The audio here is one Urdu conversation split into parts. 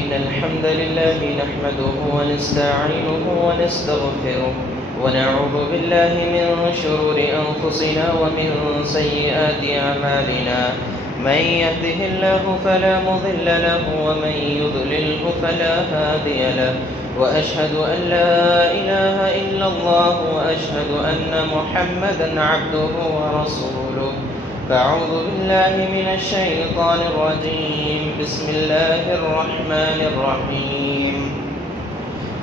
إن الحمد لله نحمده ونستعينه ونستغفره ونعوذ بالله من شرور أنفسنا ومن سيئات أعمالنا. من يهده الله فلا مضل له ومن يضلله فلا هادي له، وأشهد أن لا إله إلا الله وأشهد أن محمدا عبده ورسوله. فأعوذ بالله من الشيطان الرجيم. بسم الله الرحمن الرحيم.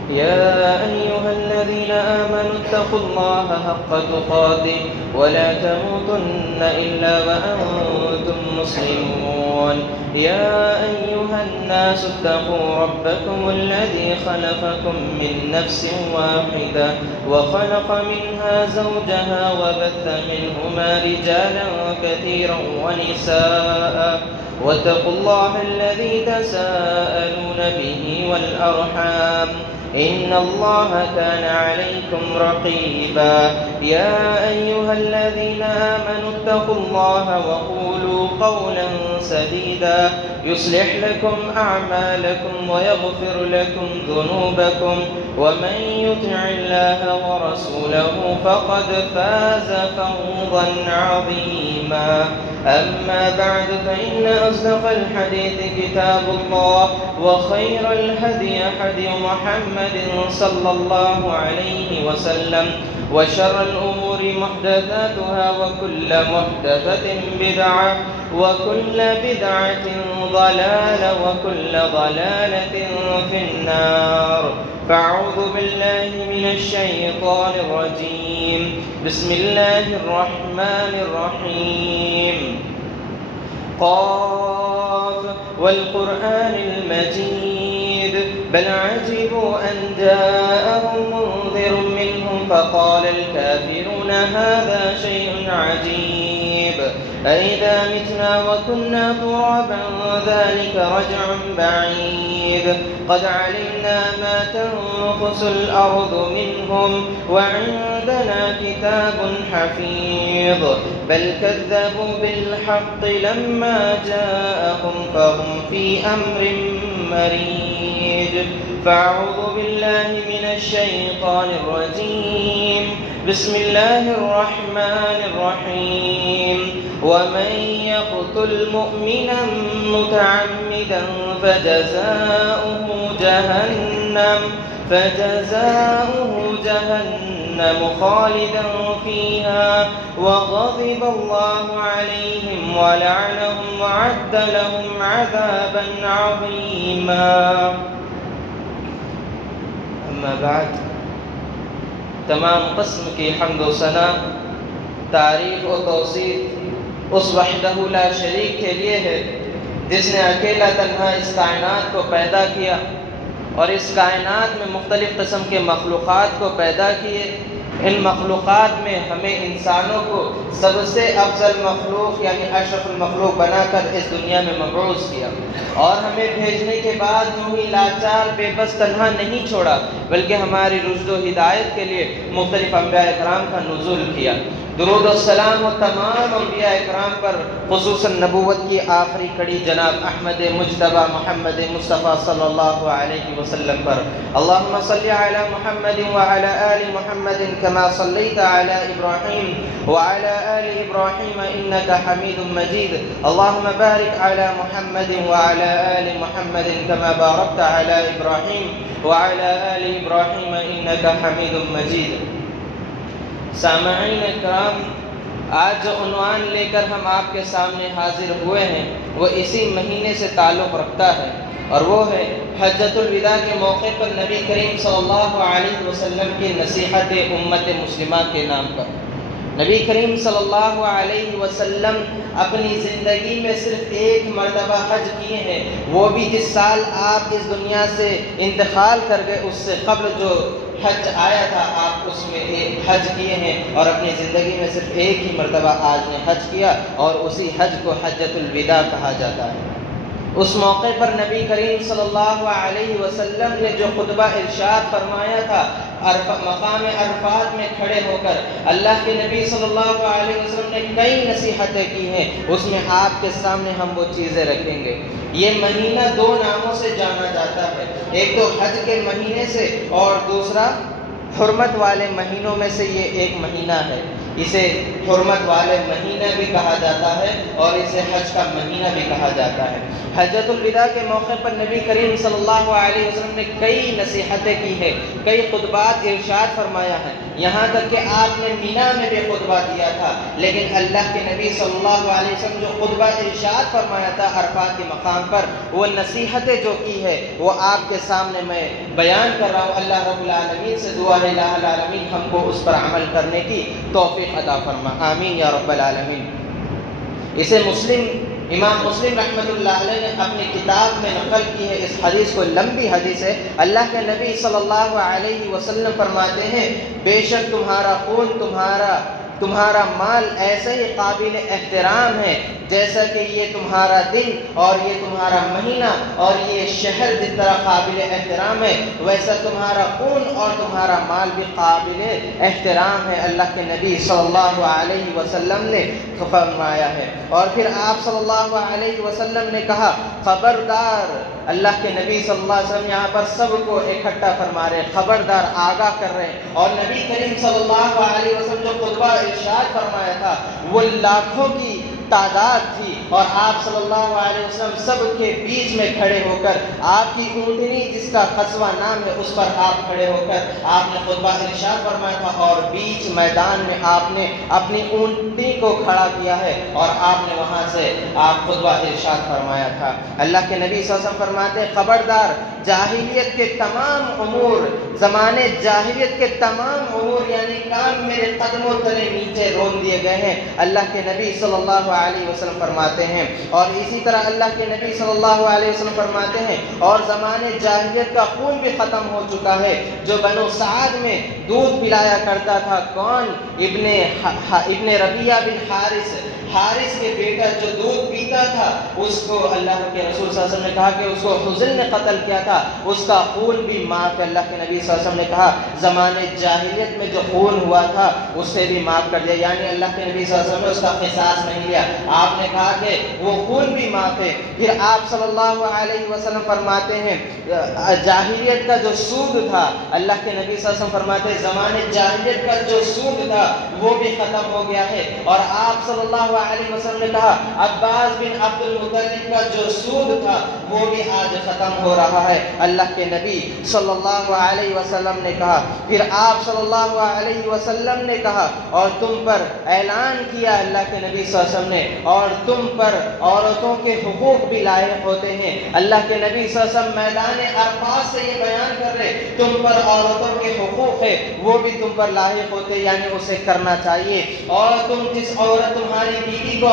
يا أيها الذين آمنوا اتقوا الله حق تقاته ولا تموتن إلا وأنتم مسلمون. يا أيها الناس اتقوا ربكم الذي خلقكم من نفس واحدة وخلق منها زوجها وبث منهما رجالا كثيرا ونساء، واتقوا الله الذي تساءلون به والأرحام إن الله كان عليكم رقيبا. يا أيها الذين آمنوا اتقوا الله وقولوا قولا سديدا يصلح لكم أعمالكم ويغفر لكم ذنوبكم، ومن يطع الله ورسوله فقد فاز فوزا عظيما. أما بعد، فإن أصدق الحديث كتاب الله، وخير الهدي هدي محمد صلى الله عليه وسلم، وشر الأمور محدثاتها، وكل محدثة بدعة، وكل بدعة ضلالة، وكل ضلالة في النار. فأعوذ بالله من الشيطان الرجيم. بسم الله الرحمن الرحيم. قاف والقرآن المجيد بل عجبوا أن جاءهم منذر منهم فقال الكافرون هذا شيء عجيب أئذا متنا وكنا ترابا ذلك رجع بعيد قد علمنا ما تنقص الأرض منهم وعندنا كتاب حفيظ بل كذبوا بالحق لما جاءهم فهم في أمر مريج. فأعوذ بالله من الشيطان الرجيم. بسم الله الرحمن الرحيم. ومن يقتل مؤمنا متعمدا فجزاؤه جهنم خالدا فيها وغضب الله عليهم ولعنهم وأعد لهم عذابا عظيما. اما بعد، تمام قسم کی حمد و ثنا، تعریف و توصیف اس وحدہ لا شریک کے لیے ہے جس نے اکیلا تنہا اس کائنات کو پیدا کیا اور اس کائنات میں مختلف قسم کے مخلوقات کو پیدا کیے. ان مخلوقات میں ہمیں انسانوں کو سب سے افضل مخلوق یعنی اشرف المخلوق بنا کر اس دنیا میں مبعوث کیا اور ہمیں بھیجنے کے بعد یوں ہی لاچار بے بس تنہا نہیں چھوڑا بلکہ ہماری رشد و ہدایت کے لیے مختلف انبیاء اکرام کا نزول کیا. درود و سلام و تمام انبیاء اکرام پر، خصوصاً نبوت کی آخری کڑی جناب احمد مجتبی محمد مصطفیٰ صلی اللہ علیہ وسلم پر. اللہم صلی علی محمد وعلی آل محمد كما صليت على إبراهيم وعلى آل إبراهيم إنك حميد مجيد. اللهم بارك على محمد وعلى آل محمد كما باركت على إبراهيم وعلى آل إبراهيم إنك حميد مجيد. سامعین اکرام، آج جو عنوان لے کر ہم آپ کے سامنے حاضر ہوئے ہیں وہ اسی مہینے سے تعلق رکھتا ہے اور وہ ہے حجۃ الوداع کے موقع پر نبی کریم صلی اللہ علیہ وسلم کی نصیحت امت مسلمہ کے نام پر. نبی کریم صلی اللہ علیہ وسلم اپنی زندگی میں صرف ایک مرتبہ حج کیے ہیں، وہ بھی جس سال آپ اس دنیا سے انتقال کر گئے اس سے قبل جو حج آیا تھا آپ اس میں حج کیے ہیں اور اپنی زندگی میں صرف ایک ہی مرتبہ آج نے حج کیا اور اسی حج کو حجۃ الوداع کہا جاتا ہے. اس موقع پر نبی کریم صلی اللہ علیہ وسلم نے جو خطبہ ارشاد فرمایا تھا مقام عرفات میں کھڑے ہو کر اللہ کے نبی صلی اللہ علیہ وسلم نے کئی نصیحتیں کی ہیں، اس میں آپ کے سامنے ہم وہ چیزیں رکھیں گے. یہ مہینہ دو ناموں سے جانا جاتا ایک تو حج کے مہینے سے اور دوسرا حرمت والے مہینوں میں سے یہ ایک مہینہ ہے۔ اسے حرمت والے مہینہ بھی کہا جاتا ہے اور اسے حج کا مہینہ بھی کہا جاتا ہے۔ حجۃ الوداع کے موقع پر نبی کریم صلی اللہ علیہ وسلم نے کئی نصیحتیں کی ہیں، کئی خطبات ارشاد فرمایا ہے، یہاں تک کہ آپ نے مینا میں بھی خطبہ دیا تھا، لیکن اللہ کے نبی صلی اللہ علیہ وسلم جو خطبہ ارشاد فرمایا تھا عرفات کے مقام پر، وہ نصیحتیں جو کی ہے وہ آپ کے سامنے میں بیان کر رہا ہوں۔ اللہ رب العالمین سے دعا ہے الہ العالمین ہم کو اس پر عمل کرنے کی توفیق عطا فرما، آمین یا رب العالمین۔ اسے امام مسلم رحمۃ اللہ علیہ نے اپنی کتاب میں نقل کی ہے، اس حدیث کو، لمبی حدیث ہے۔ اللہ کے نبی صلی اللہ علیہ وسلم فرماتے ہیں بے شک تمہارا خون، تمہارا مال ایسے ہی قابل احترام ہے جیسا کہ یہ تمہارا دن اور یہ تمہارا مہینہ اور یہ شہر جس طرح قابل احترام ہے، ویسا تمہارا خون اور تمہارا مال بھی قابل احترام ہے، اللہ کے نبی صلی اللہ علیہ وسلم نے فرمایا ہے۔ اور پھر آپ صلی اللہ علیہ وسلم نے کہا خبردار، اللہ کے نبی صلی اللہ علیہ وسلم یہاں پر سب کو اکٹھا فرما رہے، خبردار، آگاہ کر رہے ہیں۔ اور نبی کریم صلی اللہ علیہ وسلم جو خطبہ ارشاد فرمایا تھا وہ لاکھوں کی تعداد تھی، اور آپ صلی اللہ علیہ وسلم سب کے بیچ میں کھڑے ہو کر، آپ کی اونٹنی جس کا قصوہ نام ہے اس پر آپ کھڑے ہو کر آپ نے خطبہ ارشاد فرمایا تھا، اور بیچ میدان میں آپ نے اپنی اونٹنی کو کھڑا کیا ہے اور آپ نے وہاں سے آپ خطبہ ارشاد فرمایا تھا۔ اللہ کے نبی صلی اللہ علیہ وسلم فرماتے ہیں خبردار، جاہلیت کے تمام امور، زمانے جاہلیت کے تمام امور یعنی کام میرے قدموں تلے نیچے رون دیے گئے ہیں، اللہ کے نبی صلی اللہ علیہ وسلم فرماتے ہیں۔ اور اسی طرح اللہ کے نبی صلی اللہ علیہ وسلم فرماتے ہیں اور زمانے جاہلیت کا خون بھی ختم ہو چکا ہے، جو بنو سعد میں دودھ پلایا کرتا تھا، کون؟ ابن ربیعہ بن حارث کے بیٹا جو دودھ پیتا تھا، اس کو اللہ کے رسول صلی اللہ علیہ وسلم نے کہا کہ اس کو حزن نے قتل کیا تھا، اس کا خون بھی معاف ہے۔ اللہ کے نبی صلی اللہ علیہ وسلم نے کہا زمانے جاہلیت میں جو خون ہوا تھا اس سے بھی معاف کر دیا، یعنی اللہ کے نبی صلی اللہ علیہ وسلم نے اس کا قصاص نہیں لیا، آپ نے کہا کہ وہ خون بھی معاف ہے۔ پھر آپ صلی اللہ علیہ وسلم فرماتے ہیں جاہلیت کا جو سود تھا، اللہ کے نبی صلی اللہ علیہ وسلم فرماتے ہیں زمانے جاہلیت کا جو سود تھا وہ بھی ختم ہو گیا ہے، اور آپ صلی اللہ علیہ وسلم نے کہا عباس بن عبد المطلب کا جو سود تھا وہ بھی آج ختم ہو رہا ہے، اللہ کے نبی صلی اللہ علیہ وسلم نے کہا۔ پھر آپ صلی اللہ علیہ وسلم نے کہا اور تم پر اعلان کیا اللہ کے نبی صلی اللہ علیہ وسلم نے، اور تم پر عورتوں کے حقوق بھی لاحق ہوتے ہیں، اللہ کے نبی صلی اللہ علیہ وسلم میدان عرفات سے یہ بیان کر رہے تم پر عورتوں کے حقوق ہے وہ بھی تم پر لاحق ہوتے، یعنی اسے کرنا چاہیے۔ اور تم جس عورت تمہاری بیوی کو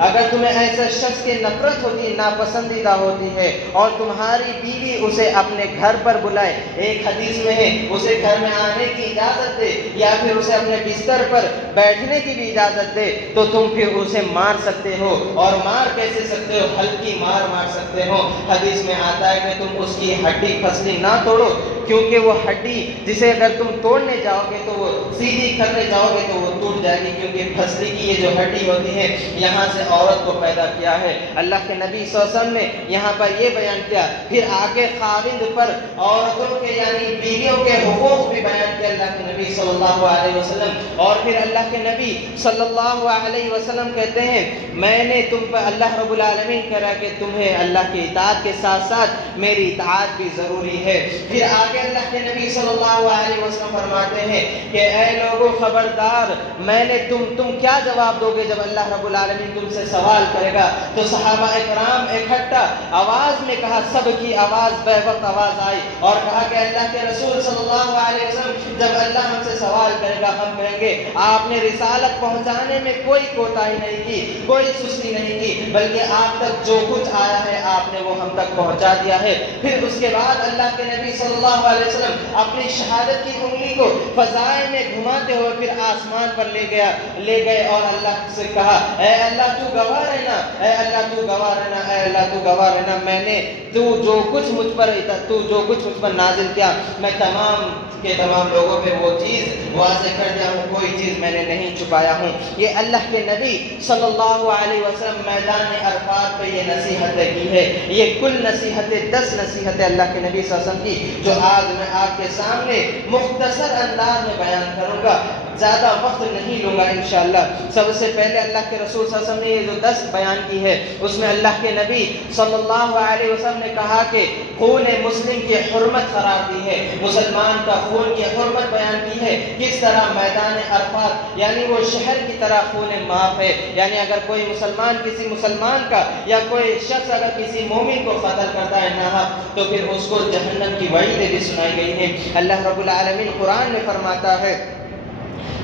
اگر تمہیں ایسا شخص کی نفرت ہوتی ہے، ناپسندیدہ ہوتی ہے، اور تمہاری بیوی اسے اپنے گھر پر بلائے، ایک حدیث میں ہے اسے گھر میں آنے کی اجازت دے یا پھر اسے اپنے بستر پر بیٹھنے کی بھی اجازت دے، تو تم پھر اسے مار سکتے ہو، اور مار کیسے سکتے ہو؟ ہلکی مار سکتے ہو۔ حدیث میں آتا ہے کہ تم اس کی ہڈی پھسلی نہ توڑو، کیونکہ وہ ہڈی جسے اگر تم توڑنے جاؤ گے تو وہ سیدھی کرنے جاؤ گے تو وہ ٹوٹ جائے گی، کیونکہ پھسلی کی یہ جو ہڈی ہوتی ہے یہاں سے عورت کو پیدا کیا ہے۔ اللہ کے نبی صلی اللہ علیہ وسلم نے یہاں پر یہ بیان کیا، پھر آگے خاوند پر عورتوں کے یعنی بیویوں کے حقوق بھی بیان کیا اللہ کے نبی صلی اللہ علیہ وسلم۔ اور پھر اللہ کے نبی صلی اللہ علیہ وسلم کہتے ہیں میں نے تم پر، اللہ رب العالمین کہہ رہا کہ تمہیں اللہ کی اطاعت کے ساتھ ساتھ میری اطاعت بھی ضروری ہے۔ پھر آگے اللہ کے نبی صلی اللہ علیہ وسلم فرماتے ہیں کہ اے لوگوں خبردار، میں نے تم کیا جواب دو گے جب اللہ رب العالمین تم سے سوال کرے گا؟ تو صحابہ اکرام اکٹھا آواز میں کہا، سب کی آواز بے وقت آواز آئی اور کہا کہ اللہ کے رسول صلی اللہ علیہ وسلم جب اللہ ہم سے سوال کرے گا ہم کہیں گے آپ نے رسالت پہنچانے میں کوئی کوتاہی نہیں کی، کوئی سستی نہیں کی، بلکہ آپ تک جو کچھ آیا ہے آپ نے وہ ہم تک پہنچا دیا ہے۔ پھر اس کے بعد اللہ کے نبی صلی اللہ علیہ وسلم اپنی شہادت کی انگلی کو فضائے میں گھماتے ہوئے پھر آسمان پر لے گئے اور اللہ سے سے کہا اے اللہ تو گواہ رہنا، اے اللہ تو گواہ رہنا، اے اللہ تو گواہ رہنا، میں نے تو جو کچھ مجھ پر نازل کیا میں تمام کے تمام لوگوں پہ وہ چیز واضح کر دیا ہوں، کوئی چیز میں نے نہیں چھپایا ہوں۔ یہ اللہ کے نبی صلی اللہ علیہ وسلم میدان عرفات پہ یہ نصیحتیں کی ہے، یہ کل نصیحتیں 10 نصیحتیں اللہ کے نبی صلی اللہ علیہ وسلم کی جو آج میں آپ کے سامنے مختصر انداز میں بیان کروں گا، زیادہ وقت نہیں لوں گا انشاءاللہ۔ سب سے پہلے اللہ کے رسول صلی اللہ علیہ وسلم نے یہ جو 10 بیان کی ہے اس میں اللہ کے نبی صلی اللہ علیہ وسلم نے کہا کہ خون مسلم کی حرمت قرار دی ہے، مسلمان کا خون کی حرمت بیان کی ہے، کس طرح میدان عرفات یعنی وہ شہر کی طرح خون معاف ہے، یعنی اگر کوئی مسلمان کسی مسلمان کا یا کوئی شخص اگر کسی مومن کو قتل کرتا ہے ناحق تو پھر اس کو جہنم کی وعیدیں بھی سنائی گئی ہیں۔ اللہ رب العالمین قرآن میں فرماتا ہے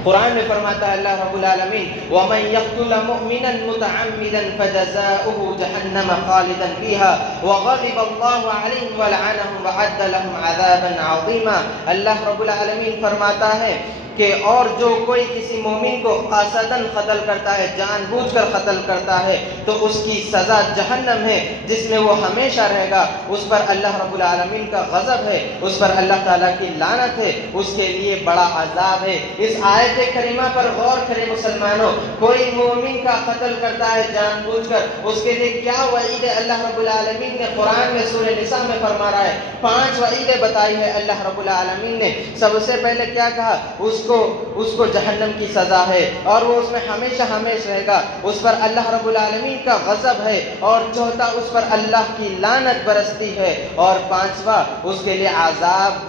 اللہ رب العالمین وَمَن يَقْتُلَ مُؤْمِنًا مُتَعَمِّدًا فَجَزَاؤُهُ جَهَنَّمَ خَالِدًا فِيهَا وَغَضِبَ اللَّهُ عَلَيْهِ وَلَعَنَهُ وَأَعَدَّ لَهُمْ عَذَابًا عَظِيمًا۔ اللہ رب العالمین فرماتا ہے کہ اور جو کوئی کسی مومن کو قاصداً قتل کرتا ہے، جان بوجھ کر قتل کرتا ہے تو اس کی سزا جہنم ہے جس میں وہ ہمیشہ رہے گا، اس پر اللہ رب العالمین کا غضب ہے، اس پر اللہ تعالیٰ کی لعنت ہے، اس کے لیے بڑا عذاب ہے۔ اس آیت کریمہ پر غور کریں مسلمانوں، کوئی مومن کا قتل کرتا ہے جان بوجھ کر اس کے لیے کیا وعید ہے اللہ رب العالمین نے قرآن میں سورہ نساء میں فرما رہا ہے، 5 وعیدیں بتائی ہے اللہ رب العالمین نے۔ سب سے پہلے کیا کہا؟ اس کو جہنم کی سزا ہے اور وہ اس میں ہمیشہ رہے گا، اس پر اللہ رب العالمین کا غضب ہے، اور چوتھا اس پر اللہ کی لعنت برستی ہے، اور 5واں اس کے لیے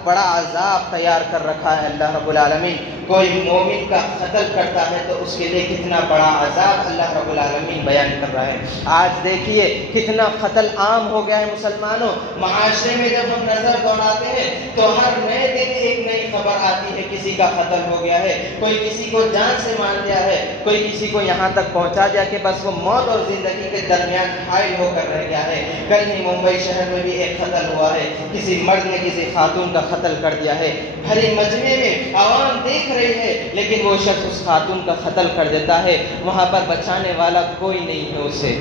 بڑا عذاب تیار کر رکھا ہے اللہ رب العالمین۔ کوئی مومن کا قتل کرتا ہے تو اس کے لیے کتنا بڑا عذاب اللہ رب العالمین بیان کر رہا ہے۔ آج دیکھیے کتنا قتل عام ہو گیا ہے مسلمانوں، معاشرے میں جب ہم نظر دوڑاتے ہیں تو ہر نئے دن ایک نئی خبر آتی ہے، کسی کا قتل ہو گیا ہے، کوئی کسی کو جان سے مار دیا ہے، کوئی کسی کو یہاں تک پہنچا دیا کہ بس وہ موت اور زندگی کے درمیان حائل ہو کر رہ گیا ہے۔ کل ہی ممبئی شہر میں بھی ایک قتل ہوا ہے، کسی مرد نے کسی خاتون کا قتل کر دیا ہے، بھری مجمع میں عوام دیکھ رہی ہے لیکن وہ شخص اس خاتون کا قتل کر دیتا ہے، وہاں پر بچانے والا کوئی نہیں ہے اسے۔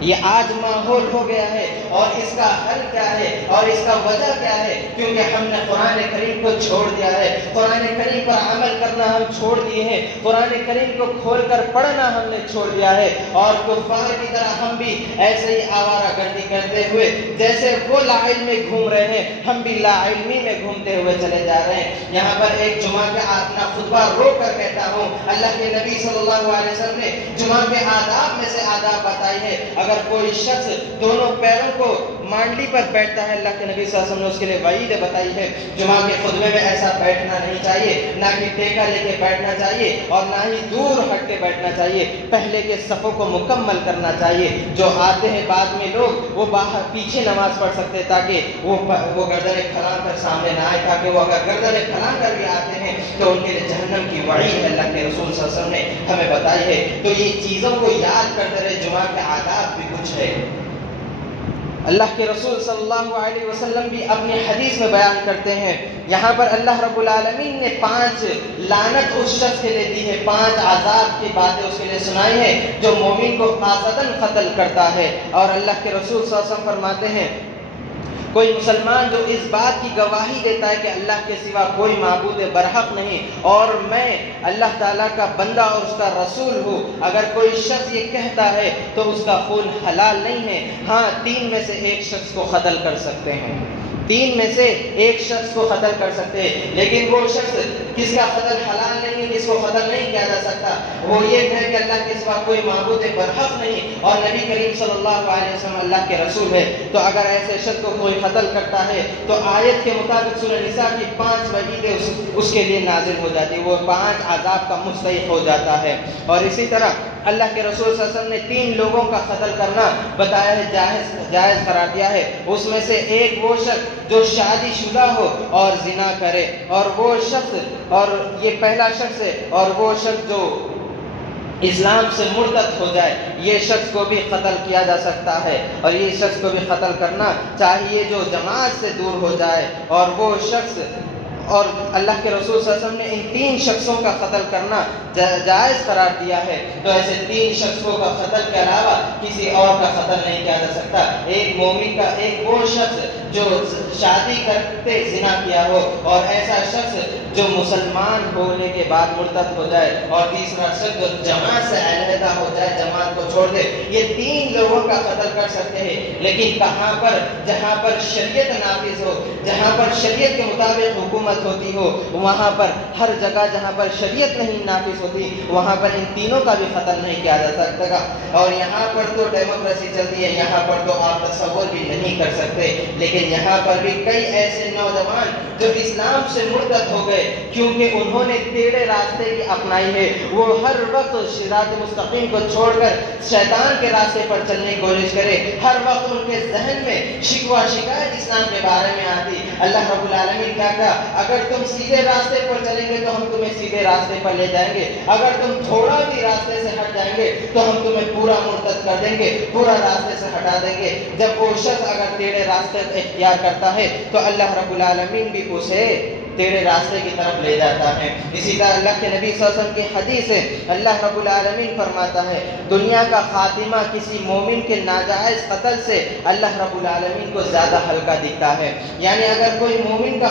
یہ آج ماحول ہو گیا ہے، اور اس کا حل کیا ہے اور اس کا وجہ کیا ہے؟ کیونکہ ہم نے قرآن کریم کو چھوڑ دیا ہے، قرآن کریم پر عمل کرنا ہم چھوڑ دیے ہیں، قرآن کریم کو کھول کر پڑھنا ہم نے چھوڑ دیا ہے، اور کفار کی طرح ہم بھی ایسے ہی آوارہ گردی کرتے ہوئے جیسے وہ لا علم میں گھوم رہے ہیں ہم بھی لا علمی میں گھومتے ہوئے چلے جا رہے ہیں۔ یہاں پر ایک جمعہ کا اپنا خطبہ رو کر کہتا ہوں، اللہ کے نبی صلی اللہ علیہ وسلم نے جمعہ کے آداب میں سے آداب بتائی ہے، اگر کوئی شخص دونوں پیروں کو مانڈلی پر بیٹھتا ہے اللہ کے نبی صلی اللہ علیہ وسلم نے اس کے لیے وعید بتائی ہے۔ جمعہ کے خطبے میں ایسا بیٹھنا نہیں چاہیے، نہ کہ ٹیکا لے کے بیٹھنا چاہیے اور نہ ہی دور ہٹ کے بیٹھنا چاہیے، پہلے کے صفوں کو مکمل کرنا چاہیے۔ جو آتے ہیں بعد میں لوگ وہ باہر پیچھے نماز پڑھ سکتے تاکہ وہ گردنیں پھیلا کر سامنے نہ آئے، تاکہ وہ اگر گردنیں پھیلا کر بھی آتے ہیں تو ان کے لیے جہنم کی وعید اللہ کے رسول صلی اللہ علیہ وسلم نے ہمیں بتائی ہے۔ تو یہ چیزوں کو یاد کرتے رہے، جمعہ کے آداب بھی کچھ ہے۔ اللہ کے رسول صلی اللہ علیہ وسلم بھی اپنی حدیث میں بیان کرتے ہیں، یہاں پر اللہ رب العالمین نے 5 لعنت اس شخص کے لیے دی ہے، 5 عذاب کی باتیں اس کے لیے سنائی ہیں جو مومن کو قاصداً قتل کرتا ہے۔ اور اللہ کے رسول صلی اللہ علیہ وسلم فرماتے ہیں کوئی مسلمان جو اس بات کی گواہی دیتا ہے کہ اللہ کے سوا کوئی معبود برحق نہیں اور میں اللہ تعالیٰ کا بندہ اور اس کا رسول ہوں، اگر کوئی شخص یہ کہتا ہے تو اس کا خون حلال نہیں ہے، ہاں 3 میں سے ایک شخص کو قتل کر سکتے ہیں، 3 میں سے ایک شخص کو قتل کر سکتے ہیں، لیکن وہ شخص کس کا قتل حلال نہیں ہے، کس کو قتل نہیں کیا جا سکتا، وہ یہ ہے کہ اللہ کے سوا کوئی معبود برحق نہیں اور نبی کریم صلی اللہ علیہ وسلم اللہ کے رسول ہے۔ تو اگر ایسے شخص کو کوئی قتل کرتا ہے تو آیت کے مطابق سورہ نساء کی 5 وعیدیں اس کے لیے نازل ہو جاتی ہے، وہ 5 عذاب کا مستحق ہو جاتا ہے۔ اور اسی طرح اللہ کے رسول صلی اللہ علیہ وسلم نے 3 لوگوں کا قتل کرنا بتایا ہے، جائز قرار دیا ہے۔ اس میں سے ایک وہ شخص جو شادی شدہ ہو اور زنا کرے، اور وہ شخص، اور یہ پہلا شخص ہے، اور وہ شخص جو اسلام سے مرتد ہو جائے، یہ شخص کو بھی قتل کیا جا سکتا ہے، اور یہ شخص کو بھی قتل کرنا چاہیے جو جماعت سے دور ہو جائے، اور وہ شخص اور اللہ کے رسول صلی اللہ علیہ وسلم نے ان 3 شخصوں کا قتل کرنا جائز قرار دیا ہے، تو ایسے 3 شخصوں کا قتل کے علاوہ کسی اور کا قتل نہیں کیا جا سکتا۔ ایک مومن کا، ایک وہ شخص جو شادی کرتے زنا کیا ہو، اور ایسا شخص جو مسلمان ہونے کے بعد مرتد ہو جائے، اور تیسرا شخص جو جماعت سے علیحدہ ہو جائے، جماعت کو چھوڑ دے۔ یہ 3 لوگوں کا قتل کر سکتے ہیں، لیکن کہاں پر؟ جہاں پر شریعت نافذ ہو، جہاں پر شریعت کے مطابق حکومت ہوتی ہو، وہاں پر ہر جگہ جہاں پر شریعت نہیں نافذ ہوتی، وہاں پر ان تینوں کا بھی قتل نہیں کیا جا سکتا۔ اور یہاں پر تو ڈیموکریسی چلتی ہے، یہاں پر تو آپ تصور بھی نہیں کر سکتے، لیکن یہاں پر بھی کئی ایسے نوجوان جو اسلام سے مرتد ہو گئے کیونکہ انہوں نے ٹیڑھے راستے کی اپنائی ہے، وہ ہر وقت صراط مستقیم کو چھوڑ کر شیطان کے راستے پر چلنے کی کوشش کرے، ہر وقت ان کے ذہن میں شکوہ شکایت اسلام کے بارے میں آتی۔ اللہ رب العالمین کیا کہا؟ اگر تم سیدھے راستے پر چلیں گے تو ہم تمہیں سیدھے راستے پر لے جائیں گے، اگر تم تھوڑا بھی راستے سے ہٹ جائیں گے تو ہم تمہیں پورا مرتد کر دیں گے، پورا راستے سے ہٹا دیں گے۔ جب وہ شخص اگر ٹیڑھے راستے اختیار کرتا ہے تو اللہ رب العالمین بھی اسے ٹیڑھے راستے کی طرف لے جاتا ہے۔ اسی طرح اللہ کے نبی صلی اللہ علیہ وسلم کی حدیث ہے، اللہ رب العالمین فرماتا ہے دنیا کا خاتمہ کسی مومن کے ناجائز قتل سے اللہ رب العالمین کو زیادہ ہلکا دکھتا ہے۔ یعنی اگر کوئی مومن کا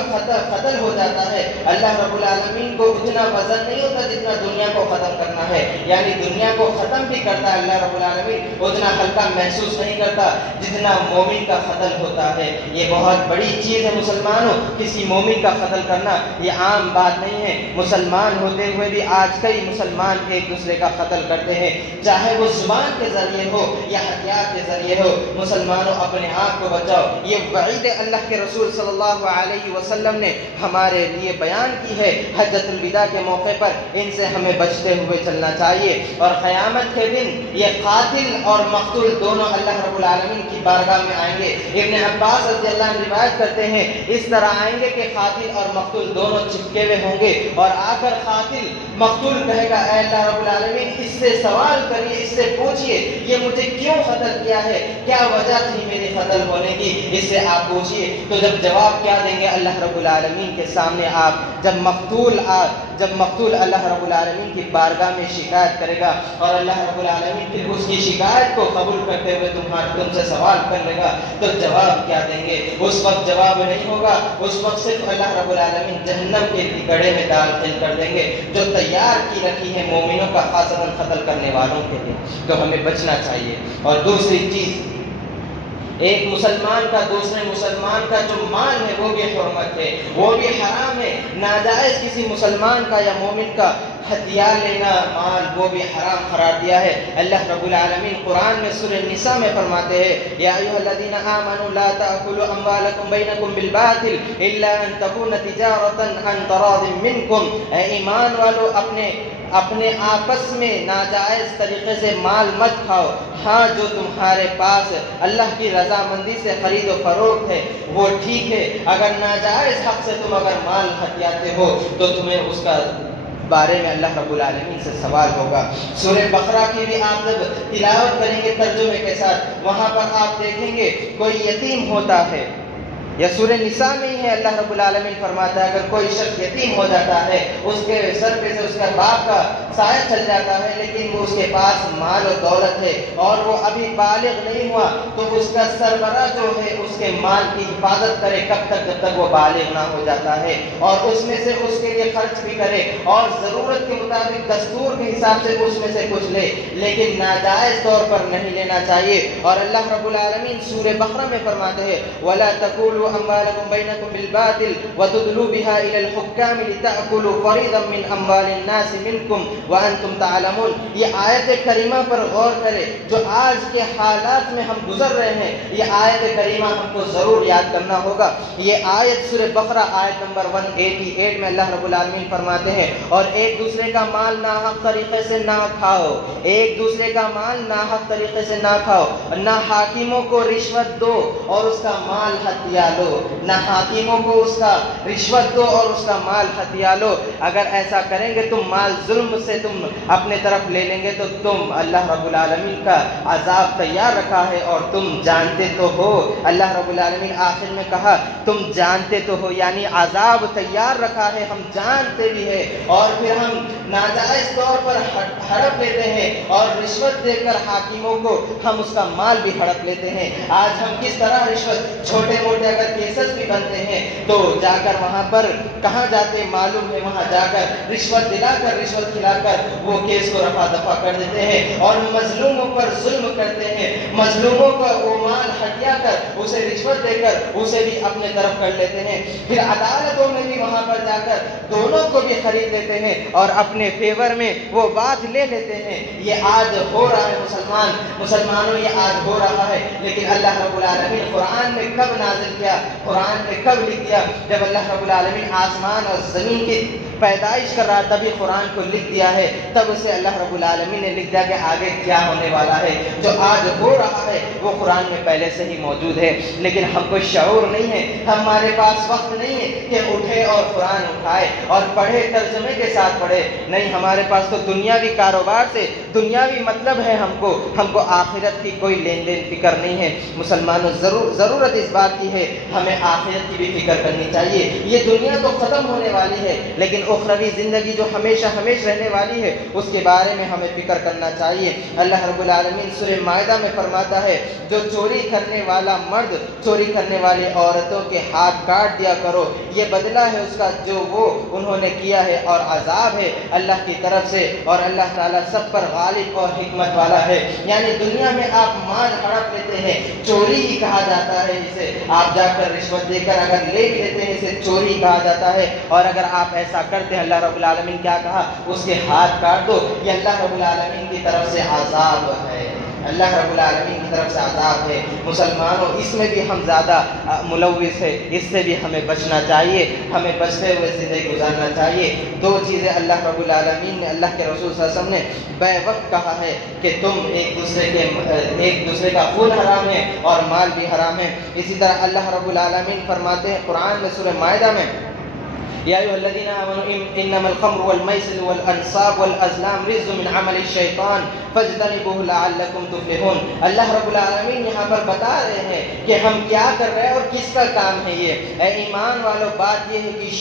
قتل ہو جاتا ہے، اللہ رب العالمین کو اتنا وزن نہیں ہوتا جتنا دنیا کو ختم کرنا ہے، یعنی دنیا کو ختم بھی کرتا ہے اللہ رب العالمین، اتنا ہلکا محسوس نہیں کرتا جتنا مومن کا قتل ہوتا ہے۔ یہ بہت بڑی چیز ہے مسلمانوں، کسی مومن کا قتل کرنا یہ عام بات نہیں ہے۔ مسلمان ہوتے ہوئے بھی آج کئی مسلمان ایک دوسرے کا قتل کرتے ہیں، چاہے وہ زبان کے ذریعے ہو یا ہتھیار کے ذریعے ہو۔ مسلمانوں اپنے آپ کو بچاؤ، یہ وعید اللہ کے رسول صلی اللہ علیہ وسلم نے ہمارے لیے بیان کی ہے۔ حجۃ الوداع کے موقع پر ان سے ہمیں بچتے ہوئے چلنا چاہیے، اور قیامت کے دن یہ قاتل اور مقتول دونوں اللہ رب العالمین کی بارگاہ میں آئیں گے۔ ابن عباس رضی اللہ عنہ روایت کرتے ہیں اس طرح آئیں گے کہ قاتل اور مقتول دونوں چپکے ہوئے ہوں گے، اور آ کر قاتل مقتول کہے گا اے اللہ رب العالمین اس سے سوال کریے، اس سے پوچھئے یہ مجھے کیوں قتل کیا ہے، کیا وجہ تھی میرے قتل ہونے کی، اس سے آپ پوچھئے۔ تو جب جواب کیا دیں گے اللہ رب العالمین کے سامنے؟ آپ جب مقتول اللہ رب العالمین کی بارگاہ میں شکایت کرے گا، اور اللہ رب العالمین پھر اس کی شکایت کو قبول کرتے ہوئے تم سے سوال کر لے گا، تو جواب کیا دیں گے؟ اس وقت جواب نہیں ہوگا، اس وقت صرف اللہ رب العالمین جہنم کے گڑھے میں داخل کر دیں گے جو تیار کی رکھی ہے مومنوں کا خاصتاً قتل کرنے والوں کے لیے۔ تو ہمیں بچنا چاہیے۔ اور دوسری چیز، ایک مسلمان کا دوسرے مسلمان کا جو مال ہے وہ بھی حرمت ہے، وہ بھی حرام ہے۔ ناجائز کسی مسلمان کا یا مومن کا ہتھیار لینا، مال، وہ بھی حرام قرار دیا ہے۔ اللہ رب العالمین قرآن میں سورہ نساء میں فرماتے ہیں یا ایھا الذین آمنوا لا تأکلوا اموالکم بینکم بالباطل الا ان تکون تجارۃ عن تراض منکم، اے ایمان والو اپنے آپس میں ناجائز طریقے سے مال مت کھاؤ، ہاں جو تمہارے پاس اللہ کی رضامندی سے خرید و فروخت ہے وہ ٹھیک ہے، اگر ناجائز حق سے تم اگر مال ہتھیاتے ہو تو تمہیں اس کا بارے میں اللہ رب العالمین سے سوال ہوگا۔ سورہ بقرہ کی بھی آپ جب تلاوت کریں گے ترجمے کے ساتھ، وہاں پر آپ دیکھیں گے کوئی یتیم ہوتا ہے، یا سورہ نساء میں ہی ہے، اللہ رب العالمین فرماتا ہے اگر کوئی شخص یتیم ہو جاتا ہے، اس کے سر پہ سے اس کا باپ کا سایہ چل جاتا ہے، لیکن وہ اس کے پاس مال و دولت ہے اور وہ ابھی بالغ نہیں ہوا، تو اس کا سربراہ جو ہے اس کے مال کی حفاظت کرے کب تک؟ جب تک وہ بالغ نہ ہو جاتا ہے، اور اس میں سے اس کے لیے خرچ بھی کرے، اور ضرورت کے مطابق دستور کے حساب سے اس میں سے کچھ لے، لیکن ناجائز طور پر نہیں لینا چاہیے۔ اور اللہ رب العالمین سورہ بقرہ میں فرماتے ہیں وَلَا تَقُولُوا أموالكم بينكم بالباطل وتدلوا بها إلى الحكام لتأكلوا فريضا من أموال الناس منكم وأنتم تعلمون۔ یہ آیت کریمہ پر غور کرے، جو آج کے حالات میں ہم گزر رہے ہیں، یہ آیت کریمہ ہم کو ضرور یاد کرنا ہوگا۔ یہ آیت سورہ بقرہ آیت نمبر 188 میں اللہ رب العالمین فرماتے ہیں اور ایک دوسرے کا مال ناحق طریقے سے نہ کھاؤ، ایک دوسرے کا مال ناحق طریقے سے نہ کھاؤ، نہ حاکموں کو رشوت دو اور اس کا مال ہتھیار لو، نہ حاکموں کو اس کا رشوت دو اور اس کا مال ہتھیا لو۔ اگر ایسا کریں گے تم مال ظلم سے تم اپنے طرف لے لیں گے تو تم اللہ رب العالمین کا عذاب تیار رکھا ہے اور تم جانتے تو ہو۔ اللہ رب العالمین آخر میں کہا تم جانتے تو ہو، یعنی عذاب تیار رکھا ہے، ہم جانتے بھی ہے، اور پھر ہم ناجائز طور پر ہڑپ لیتے ہیں اور رشوت دے کر حاکموں کو ہم اس کا مال بھی ہڑپ لیتے ہیں۔ آج ہم کس طرح رشوت، چھوٹے موٹے اگر کیسز بھی بنتے ہیں تو جا کر وہاں پر کہاں جاتے معلوم ہے، وہاں جا کر رشوت دلا کر، رشوت کھلا کر وہ کیس کو رفع دفع کر دیتے ہیں اور مظلوموں پر ظلم کرتے ہیں، مظلوموں کا وہ مال ہٹیا کر اسے رشوت دے کر اسے بھی اپنے طرف کر لیتے ہیں، پھر عدالتوں میں بھی وہاں پر جا کر دونوں کو بھی خرید لیتے ہیں اور اپنے فیور میں وہ بات لے لیتے ہیں۔ یہ آج ہو رہا ہے مسلمانوں، یہ آج ہو رہا ہے، لیکن اللہ رب العالمین قرآن میں کب نازل کیا، قرآن میں کب لکھ دیا؟ جب اللہ رب العالمین آسمان اور زمین کی پیدائش کر رہا تبھی قرآن کو لکھ دیا ہے، تب اسے اللہ رب العالمین نے لکھ دیا کہ آگے کیا ہونے والا ہے۔ جو آج ہو رہا ہے وہ قرآن میں پہلے سے ہی موجود ہے، لیکن ہم کو شعور نہیں ہے، ہمارے پاس وقت نہیں ہے کہ اٹھے اور قرآن اٹھائے اور پڑھے، ترجمے کے ساتھ پڑھے، نہیں، ہمارے پاس تو دنیاوی کاروبار سے دنیاوی مطلب ہے، ہم کو آخرت کی کوئی لین دین فکر نہیں ہے۔ مسلمانوں ضرورت اس بات کی ہے، ہمیں آخرت کی بھی فکر کرنی چاہیے۔ یہ دنیا تو ختم ہونے والی ہے، لیکن اخروی زندگی جو ہمیشہ رہنے والی ہے اس کے بارے میں ہمیں فکر کرنا چاہیے۔ اللہ رب العالمین سورہ مائدہ میں فرماتا ہے جو چوری کرنے والا مرد چوری کرنے والی عورتوں کے ہاتھ کاٹ دیا کرو، یہ بدلہ ہے اس کا جو وہ انہوں نے کیا ہے اور عذاب ہے اللہ کی طرف سے، اور اللہ تعالیٰ سب پر غالب اور حکمت والا ہے۔ یعنی دنیا میں آپ مال ہڑپ لیتے ہیں، چوری ہی کہا جاتا ہے اسے، آپ جا کر رشوت دے کر اگر لے لیتے ہیں اسے چوری کہا جاتا ہے، اور اگر آپ ایسا کرتے ہیں اللہ رب العالمین کیا کہا؟ اس کے ہاتھ کاٹ دو، یہ اللہ رب العالمین کی طرف سے عذاب ہے، اللہ رب العالمین کی طرف سے عذاب ہے۔ مسلمانوں اس میں بھی ہم زیادہ ملوث ہے، اس سے بھی ہمیں بچنا چاہیے، ہمیں بچتے ہوئے زندگی گزارنا چاہیے۔ دو چیزیں اللہ رب العالمین نے، اللہ کے رسول صلی اللہ علیہ وسلم نے بے وقت کہا ہے کہ تم ایک دوسرے کا خون حرام ہے اور مال بھی حرام ہے۔ اسی طرح اللہ رب العالمین فرماتے ہیں قرآن میں سورہ مائدہ میں یا ایھا الذین آمنوا انما الخمر والمیسر والانصاب والازلام رجس من عمل الشیطان فاجتنبوہ لعلکم تفلحون۔ اللہ رب العالمین یہاں پر بتا رہے ہیں کہ ہم کیا کر رہے ہیں اور کس کا کام ہے یہ۔ اے ایمان والو، بات یہ ہے کہ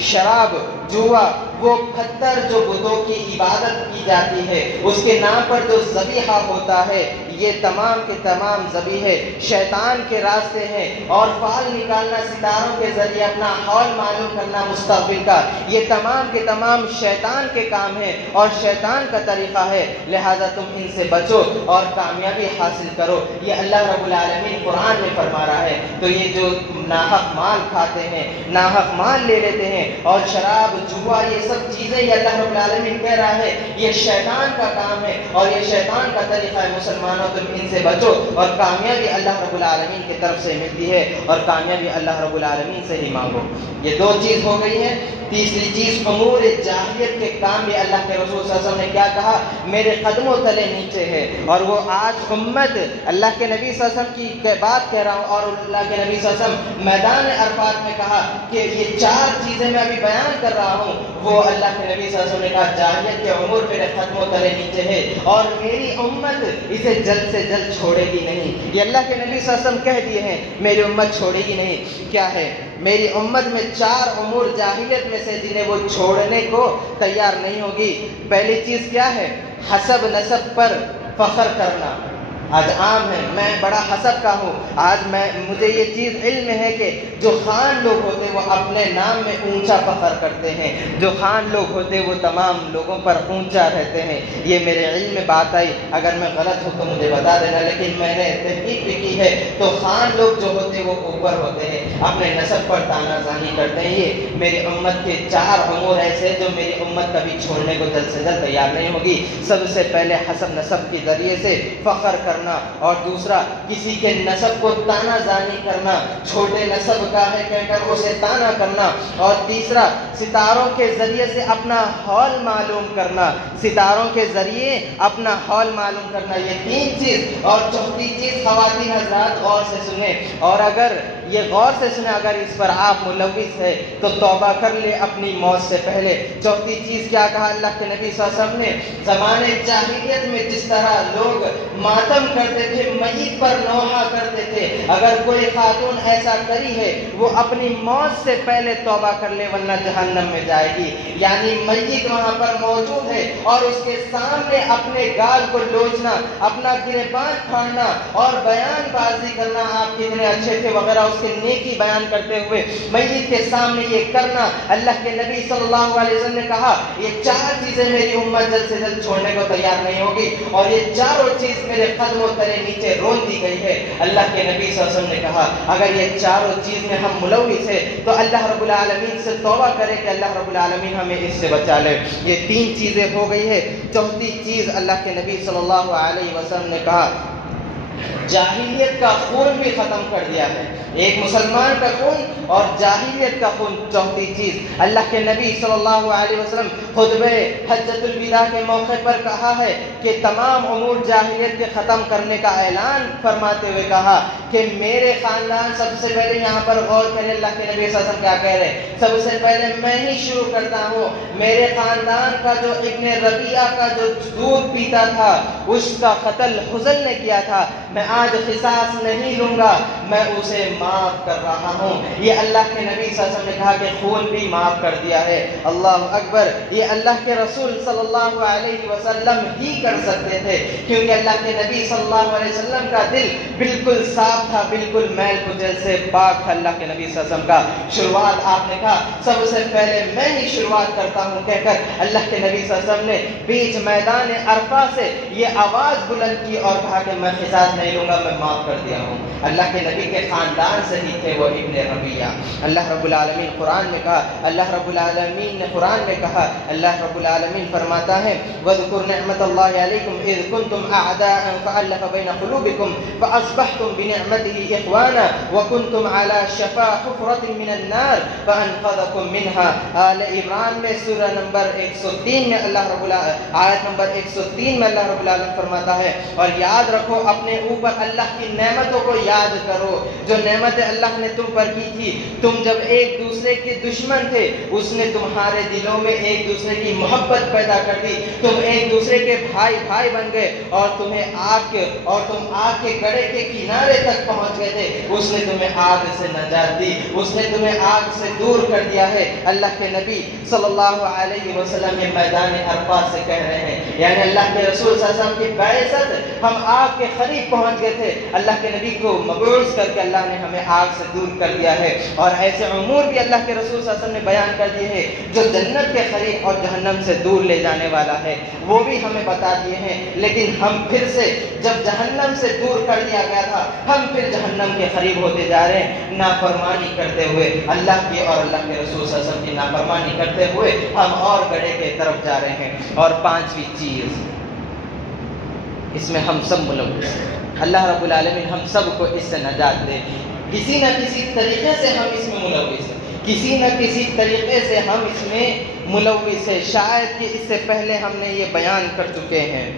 شراب، جوا، وہ پتھر جو بتوں کی عبادت کی جاتی ہے اس کے نام پر جو ذبیحہ ہوتا ہے، یہ تمام کے تمام ذبیحے شیطان کے راستے ہیں، اور فال نکالنا، ستاروں کے ذریعے اپنا حال معلوم کرنا مستقبل کا، یہ تمام کے تمام شیطان کے کام ہیں اور شیطان کا طریقہ ہے، لہذا تم ان سے بچو اور کامیابی حاصل کرو۔ یہ اللہ رب العالمین قرآن میں فرما رہا ہے۔ تو یہ جو ناحق مال کھاتے ہیں، ناحق مال لے لیتے ہیں اور شراب، جوا، یہ سب چیزیں یہ اللہ رب العالمین کہہ رہا ہے یہ شیطان کا کام ہے اور یہ شیطان کا طریقہ ہے۔ مسلمانوں تم ان سے بچو اور کامیابی اللہ رب العالمین کی طرف سے ملتی ہے، اور کامیابی اللہ رب العالمین سے ہی مانگو۔ یہ دو چیز ہو گئی ہے۔ تیسری چیز امور جاہلیت کے کام بھی اللہ کے رسول صلی اللہ علیہ وسلم نے کیا کہا؟ میرے قدموں تلے نیچے ہے، اور وہ آج امت اللہ کے نبی صلی اللہ علیہ وسلم کی بات کہہ رہا ہوں، اور اللہ کے نبی صلی اللہ علیہ وسلم میدان عرفات میں کہا کہ یہ چار چیزیں میں ابھی بیان کر رہا ہوں، وہ اللہ کے نبی صلی اللہ علیہ وسلم نے کہا جاہلیت کے امور میرے قدموں تلے نیچے ہے اور میری امت اسے جلد سے جلد چھوڑے گی نہیں۔ یہ اللہ کے نبی صلی اللہ علیہ وسلم کہہ دیے ہیں میری امت چھوڑے گی نہیں۔ کیا ہے؟ میری امت میں چار امور جاہلیت میں سے جنہیں وہ چھوڑنے کو تیار نہیں ہوگی۔ پہلی چیز کیا ہے؟ حسب نسب پر فخر کرنا۔ آج عام ہے، میں بڑا حسب کا ہوں، آج مجھے یہ چیز علم ہے کہ جو خان لوگ ہوتے وہ اپنے نام میں اونچا فخر کرتے ہیں، جو خان لوگ ہوتے وہ تمام لوگوں پر اونچا رہتے ہیں۔ یہ میرے علم میں بات آئی، اگر میں غلط ہوں تو مجھے بتا دینا، لیکن میں نے تحقیق بھی کی ہے تو خان لوگ جو ہوتے وہ اوپر ہوتے ہیں، اپنے نسب پر تانا زانی کرتے ہیں۔ یہ میری امت کے چار امور ایسے جو میری امت کبھی چھوڑنے کو جلد سے جلد تیار نہیں ہوگی۔ سب سے پہلے حسب نسب کے ذریعے سے فخر کرنا، اور دوسرا کسی کے نسب کو تانا زانی کرنا، چھوٹے نسب کا ہے کہہ کر اسے تانا کرنا، اور تیسرا ستاروں کے ذریعے سے اپنا حال معلوم کرنا، ستاروں کے ذریعے اپنا حال معلوم کرنا۔ یہ تین چیز، اور چوتھی چیز خواتین حضرات غور سے سنیں، اور اگر یہ غور سے سنیں، اگر اس پر آپ ملوث ہے تو توبہ کر لے اپنی موت سے پہلے۔ چوتھی چیز کیا کہا اللہ کے نبی صلی اللہ علیہ وسلم نے؟ زمانے جاہلیت میں جس طرح لوگ ماتم کرتے تھے، میت پر نوحہ کرتے تھے، اگر کوئی خاتون ایسا کری ہے وہ اپنی موت سے پہلے توبہ کر لے ورنہ جہنم میں جائے گی۔ یعنی میت وہاں پر موجود ہے اور اس کے سامنے اپنے گال کو لوچنا، اپنا گریبان پھاڑنا اور بیان بازی کرنا، آپ کتنے اچھے تھے وغیرہ اس کے نیکی بیان کرتے ہوئے میت کے سامنے یہ کرنا، اللہ کے نبی صلی اللہ علیہ وسلم نے کہا یہ چار چیزیں میری امت جلد سے جلد چھوڑنے کو تیار نہیں ہوگی، اور یہ چاروں چیز میرے قدموں تلے نیچے رون دی گئی ہے۔ اللہ کے نبی صلی اللہ علیہ وسلم نے کہا اگر یہ چاروں چیز میں ہم ملوث ہیں تو اللہ رب العالمین سے توبہ کرے کہ اللہ رب العالمین ہمیں اس سے بچا لے۔ یہ تین چیزیں ہو گئی ہے۔ چوتھی چیز اللہ کے نبی صلی اللہ علیہ وسلم نے کہا جاہلیت کا خون بھی ختم کر دیا ہے، ایک مسلمان کا خون اور جاہلیت کا خون۔ چوتھی چیز اللہ کے نبی صلی اللہ علیہ وسلم خطبہ حجۃ الوداع کے موقع پر کہا ہے کہ تمام امور جاہلیت کے ختم کرنے کا اعلان فرماتے ہوئے کہا کہ میرے خاندان، سب سے پہلے یہاں پر غور کریں اللہ کے نبی صلی اللہ علیہ وسلم کیا کہہ رہے ہیں، سب سے پہلے میں ہی شروع کرتا ہوں، میرے خاندان کا جو ابن ربیعہ کا جو دودھ پیتا تھا اس کا قتل حزن نے کیا تھا، میں آج قصاص نہیں لوں گا، میں اسے معاف کر رہا ہوں۔ یہ اللہ کے نبی صلی اللہ علیہ وسلم نے کہا کہ خون بھی معاف کر دیا ہے۔ اللہ اکبر، یہ اللہ کے رسول صلی اللہ علیہ وسلم ہی کر سکتے تھے، کیونکہ اللہ کے نبی صلی اللہ علیہ وسلم کا دل بالکل صاف تھا، بالکل میل کچیل سے پاک تھا اللہ کے نبی صلی اللہ علیہ وسلم کا۔ شروعات آپ نے کہا سب سے پہلے میں ہی شروعات کرتا ہوں کہہ کر اللہ کے نبی صلی اللہ علیہ وسلم نے بیچ میدان عرفہ سے یہ آواز بلند کی اور کہا کہ میں قصاص نہیں لوں گا، میں معاف کر دیا ہوں۔ اللہ کے نبی کے خاندان سے ہی تھے وہ ابن ربیعہ۔ اللہ رب العالمین قرآن میں کہا، اللہ رب العالمین نے قرآن میں کہا، اللہ رب العالمین فرماتا ہے وَاذْكُرْ نِعْمَةَ اللَّهِ عَلَيْكُمْ إِذْ كُنْتُمْ أَعْدَاءً فَأَلَّفَ بَيْنَ قُلُوبِكُمْ فَأَصْبَحْتُمْ بِنِعْمَتِهِ إِخْوَانًا وَكُنْتُمْ عَلَى شَفَا حُفْرَةٍ مِّنَ النَّارِ فَأَنْقَذَكُم مِّنْهَا۔ آل عمران میں سورہ نمبر 103 میں اللہ رب العالمین آیت نمبر 103 میں اللہ رب العالمین فرماتا ہے اور یاد رکھو اپنے اوپر اللہ کی نعمتوں کو یاد کرو جو نعمتیں اللہ نے تم پر کی تھی۔ تم جب ایک دوسرے کے دشمن تھے اس نے تمہارے دلوں میں ایک دوسرے کی محبت پیدا کر دی، تم ایک دوسرے کے بھائی بھائی بن گئے اور تم آگ کے گڑھے کے کنارے تک پہنچ گئے تھے، اس نے تمہیں آگ سے نجات دی، اس نے تمہیں آگ سے دور کر دیا ہے۔ اللہ کے نبی صلی اللہ علیہ وسلم میدان عرفہ سے کہہ رہے ہیں، یعنی اللہ کے رسول صلی اللہ علیہ وسلم کی بعثت ہم آگ کے قریب پہنچ گئے تھے، اللہ کے نبی کو مبعوث کر کے اللہ نے ہمیں آگ سے دور کر دیا ہے۔ اور ایسے امور بھی اللہ کے رسول صلی اللہ علیہ وسلم نے بیان کر دیے ہیں جو جنت کے قریب اور جہنم سے دور لے جانے والا ہے، وہ بھی ہمیں بتا دیے ہیں۔ لیکن ہم پھر سے جب جہنم سے دور کر دیا گیا تھا ہم پھر جہنم کے قریب ہوتے جا رہے ہیں، نافرمانی کرتے ہوئے اللہ کی اور اللہ کے رسول صلی اللہ علیہ وسلم کی نافرمانی کرتے ہوئے ہم اور گڑھے کے طرف جا رہے ہیں۔ اور پانچویں چیز، اس میں ہم سب ملوث ہیں، اللہ رب العالمین ہم سب کو اس سے نجات دے۔ کسی نہ کسی طریقے سے ہم اس میں ملوث ہیں، کسی نہ کسی طریقے سے ہم اس میں ملوث ہیں، شاید کہ اس سے پہلے ہم نے یہ بیان کر چکے ہیں۔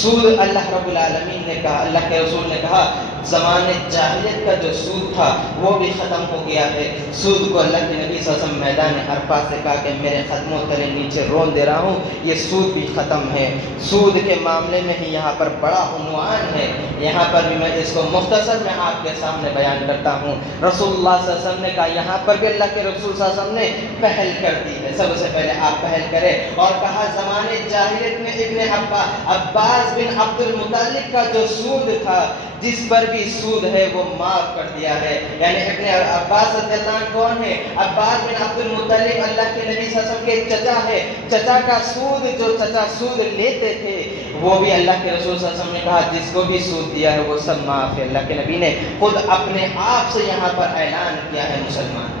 سود اللہ رب العالمین نے کہا، اللہ کے رسول نے کہا زمانے جاہلیت کا جو سود تھا وہ بھی ختم ہو گیا ہے۔ سود کو اللہ کے نبی صلی اللہ علیہ وسلم میدان عرفہ سے کہا کہ میرے قدموں تلے نیچے رون دے رہا ہوں، یہ سود بھی ختم ہے۔ سود کے معاملے میں ہی یہاں پر بڑا عنوان ہے، یہاں پر بھی میں اس کو مختصر میں آپ کے سامنے بیان کرتا ہوں۔ رسول اللہ صلی اللہ علیہ وسلم نے کہا، یہاں پر بھی اللہ کے رسول صلی اللہ علیہ وسلم نے پہل کر دی ہے، سب سے پہلے آپ پہل کریں، اور کہا زمانے جاہلیت میں ابن عباس بن عبد المطلب کا جو سود تھا، جس پر بھی سود ہے وہ معاف کر دیا ہے۔ یعنی ابن عباس رضی اللہ عنہ کون ہے؟ عباس بن عبد المطلب اللہ کے نبی صلی اللہ علیہ وسلم کے چچا ہے۔ چچا کا سود، جو چچا سود لیتے تھے وہ بھی اللہ کے رسول صلی اللہ علیہ وسلم نے کہا جس کو بھی سود دیا ہے وہ سب معاف ہے۔ اللہ کے نبی نے خود اپنے آپ سے یہاں پر اعلان کیا ہے مسلمان۔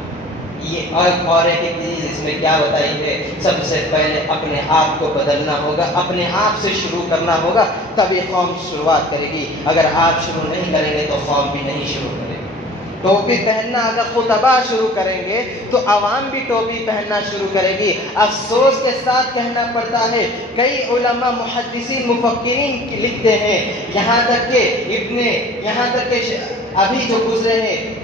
یہ اور ایک چیز اس میں کیا بتائی ہے، سب سے پہلے اپنے آپ کو بدلنا ہوگا، اپنے آپ سے شروع کرنا ہوگا، تبھی قوم شروعات کرے گی۔ اگر آپ شروع نہیں کریں گے تو قوم بھی نہیں شروع کرے گی۔ ٹوپی پہننا اگر خطبہ شروع کریں گے تو عوام بھی ٹوپی پہننا شروع کرے گی۔ افسوس کے ساتھ کہنا پڑتا ہے کئی علماء محدثین مفکرین لکھتے ہیں، یہاں تک کہ ابھی جو گزرے ہیں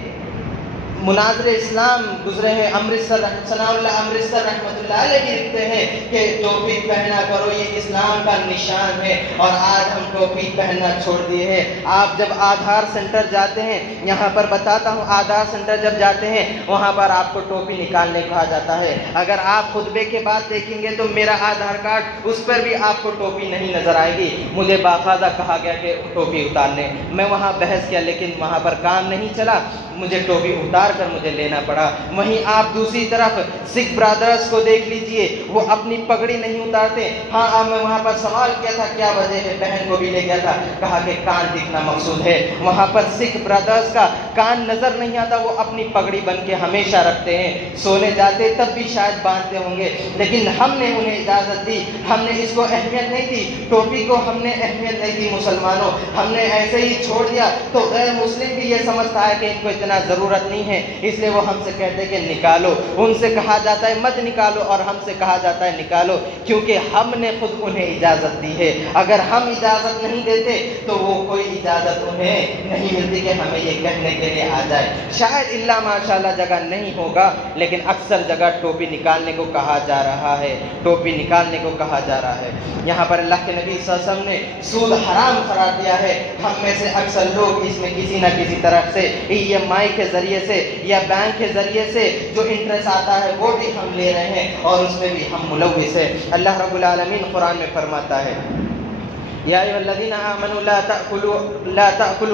مناظر اسلام گزرے ہیں امرتسر ثناء اللہ امرتسر رحمۃ اللہ علیہ بھی لکھتے ہیں کہ ٹوپی پہنا کرو، یہ اسلام کا نشان ہے، اور آج ہم ٹوپی پہننا چھوڑ دیے ہیں۔ آپ جب آدھار سینٹر جاتے ہیں، یہاں پر بتاتا ہوں، آدھار سینٹر جب جاتے ہیں وہاں پر آپ کو ٹوپی نکالنے کہا جاتا ہے۔ اگر آپ خطبے کے بعد دیکھیں گے تو میرا آدھار کارڈ، اس پر بھی آپ کو ٹوپی نہیں نظر آئے گی۔ مجھے باقاعدہ کہا گیا کہ ٹوپی اتارنے، میں وہاں بحث کیا لیکن وہاں پر کام نہیں چلا، مجھے ٹوپی اتار کر مجھے لینا پڑا۔ وہیں آپ دوسری طرف سکھ برادرز کو دیکھ لیجئے، وہ اپنی پگڑی نہیں اتارتے۔ ہاں میں وہاں پر سوال کیا تھا کیا وجہ ہے، بہن کو بھی لے گیا تھا، کہا کہ کان دکھنا مقصود ہے۔ وہاں پر سکھ برادرز کا کان نظر نہیں آتا، وہ اپنی پگڑی بن کے ہمیشہ رکھتے ہیں، سونے جاتے تب بھی شاید باندھتے ہوں گے، لیکن ہم نے انہیں اجازت دی، ہم نے اس کو اہمیت نہیں دی، ٹوپی کو ہم نے اہمیت نہیں دی۔ مسلمانوں، ہم نے ایسے ہی چھوڑ دیا تو غیر مسلم بھی یہ سمجھتا ہے کہ ان کو اتنا ضرورت نہیں ہے، اس لیے وہ ہم سے کہتے کہ نکالو، ان سے کہا جاتا ہے مت نکالو اور ہم سے کہا جاتا ہے نکالو، کیونکہ ہم نے خود انہیں اجازت دی ہے۔ اگر ہم اجازت نہیں دیتے تو وہ کوئی اجازت انہیں نہیں ملتی کہ ہمیں یہ کہنے کے لیے آ جائے۔ شاید اللہ ماشاءاللہ جگہ نہیں ہوگا، لیکن اکثر جگہ ٹوپی نکالنے کو کہا جا رہا ہے، ٹوپی نکالنے کو کہا جا رہا ہے۔ یہاں پر اللہ کے نبی صلی اللہ علیہ وسلم نے سود حرام قرار دیا ہے۔ ہم میں سے اکثر لوگ اس میں کسی نہ کسی طرف سے EMI کے ذریعے سے یا بینک کے ذریعے سے جو انٹرسٹ آتا ہے وہ بھی ہم لے رہے ہیں، اور اس میں بھی ہم ملوث ہیں۔ اللہ رب العالمین قرآن میں فرماتا ہے یا ایھا الذین آمنوا لا تأکلوا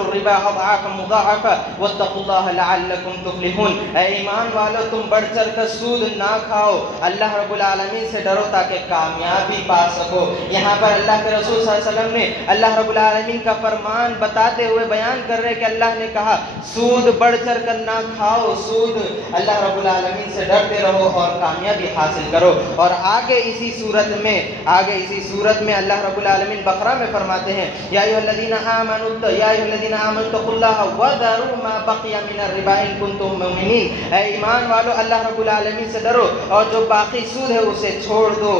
الربا اضعافا مضاعفا واتقوا اللہ لعلکم تفلحون۔ اے ایمان والو، تم بڑھ چڑھ کر سود نہ کھاؤ، اللہ رب العالمین سے ڈرو تاکہ کامیابی پا سکو۔ یہاں پر اللہ کے رسول صلی اللہ علیہ وسلم نے اللہ رب العالمین کا فرمان بتاتے ہوئے بیان کر رہے کہ اللہ نے کہا سود بڑھ چڑھ کر نہ کھاؤ، سود اللہ رب العالمین سے ڈرتے رہو اور کامیابی حاصل کرو۔ اور آگے اسی صورت میں اللہ رب العالمین بقرہ میں فرماتے ہیں یا ایھا الذین آمنوا اتقوا اللہ وذروا ما بقی من الربا ان کنتم مؤمنین۔ اے ایمان والو، اللہ رب العالمین سے ڈرو اور جو باقی سود ہے اسے چھوڑ دو۔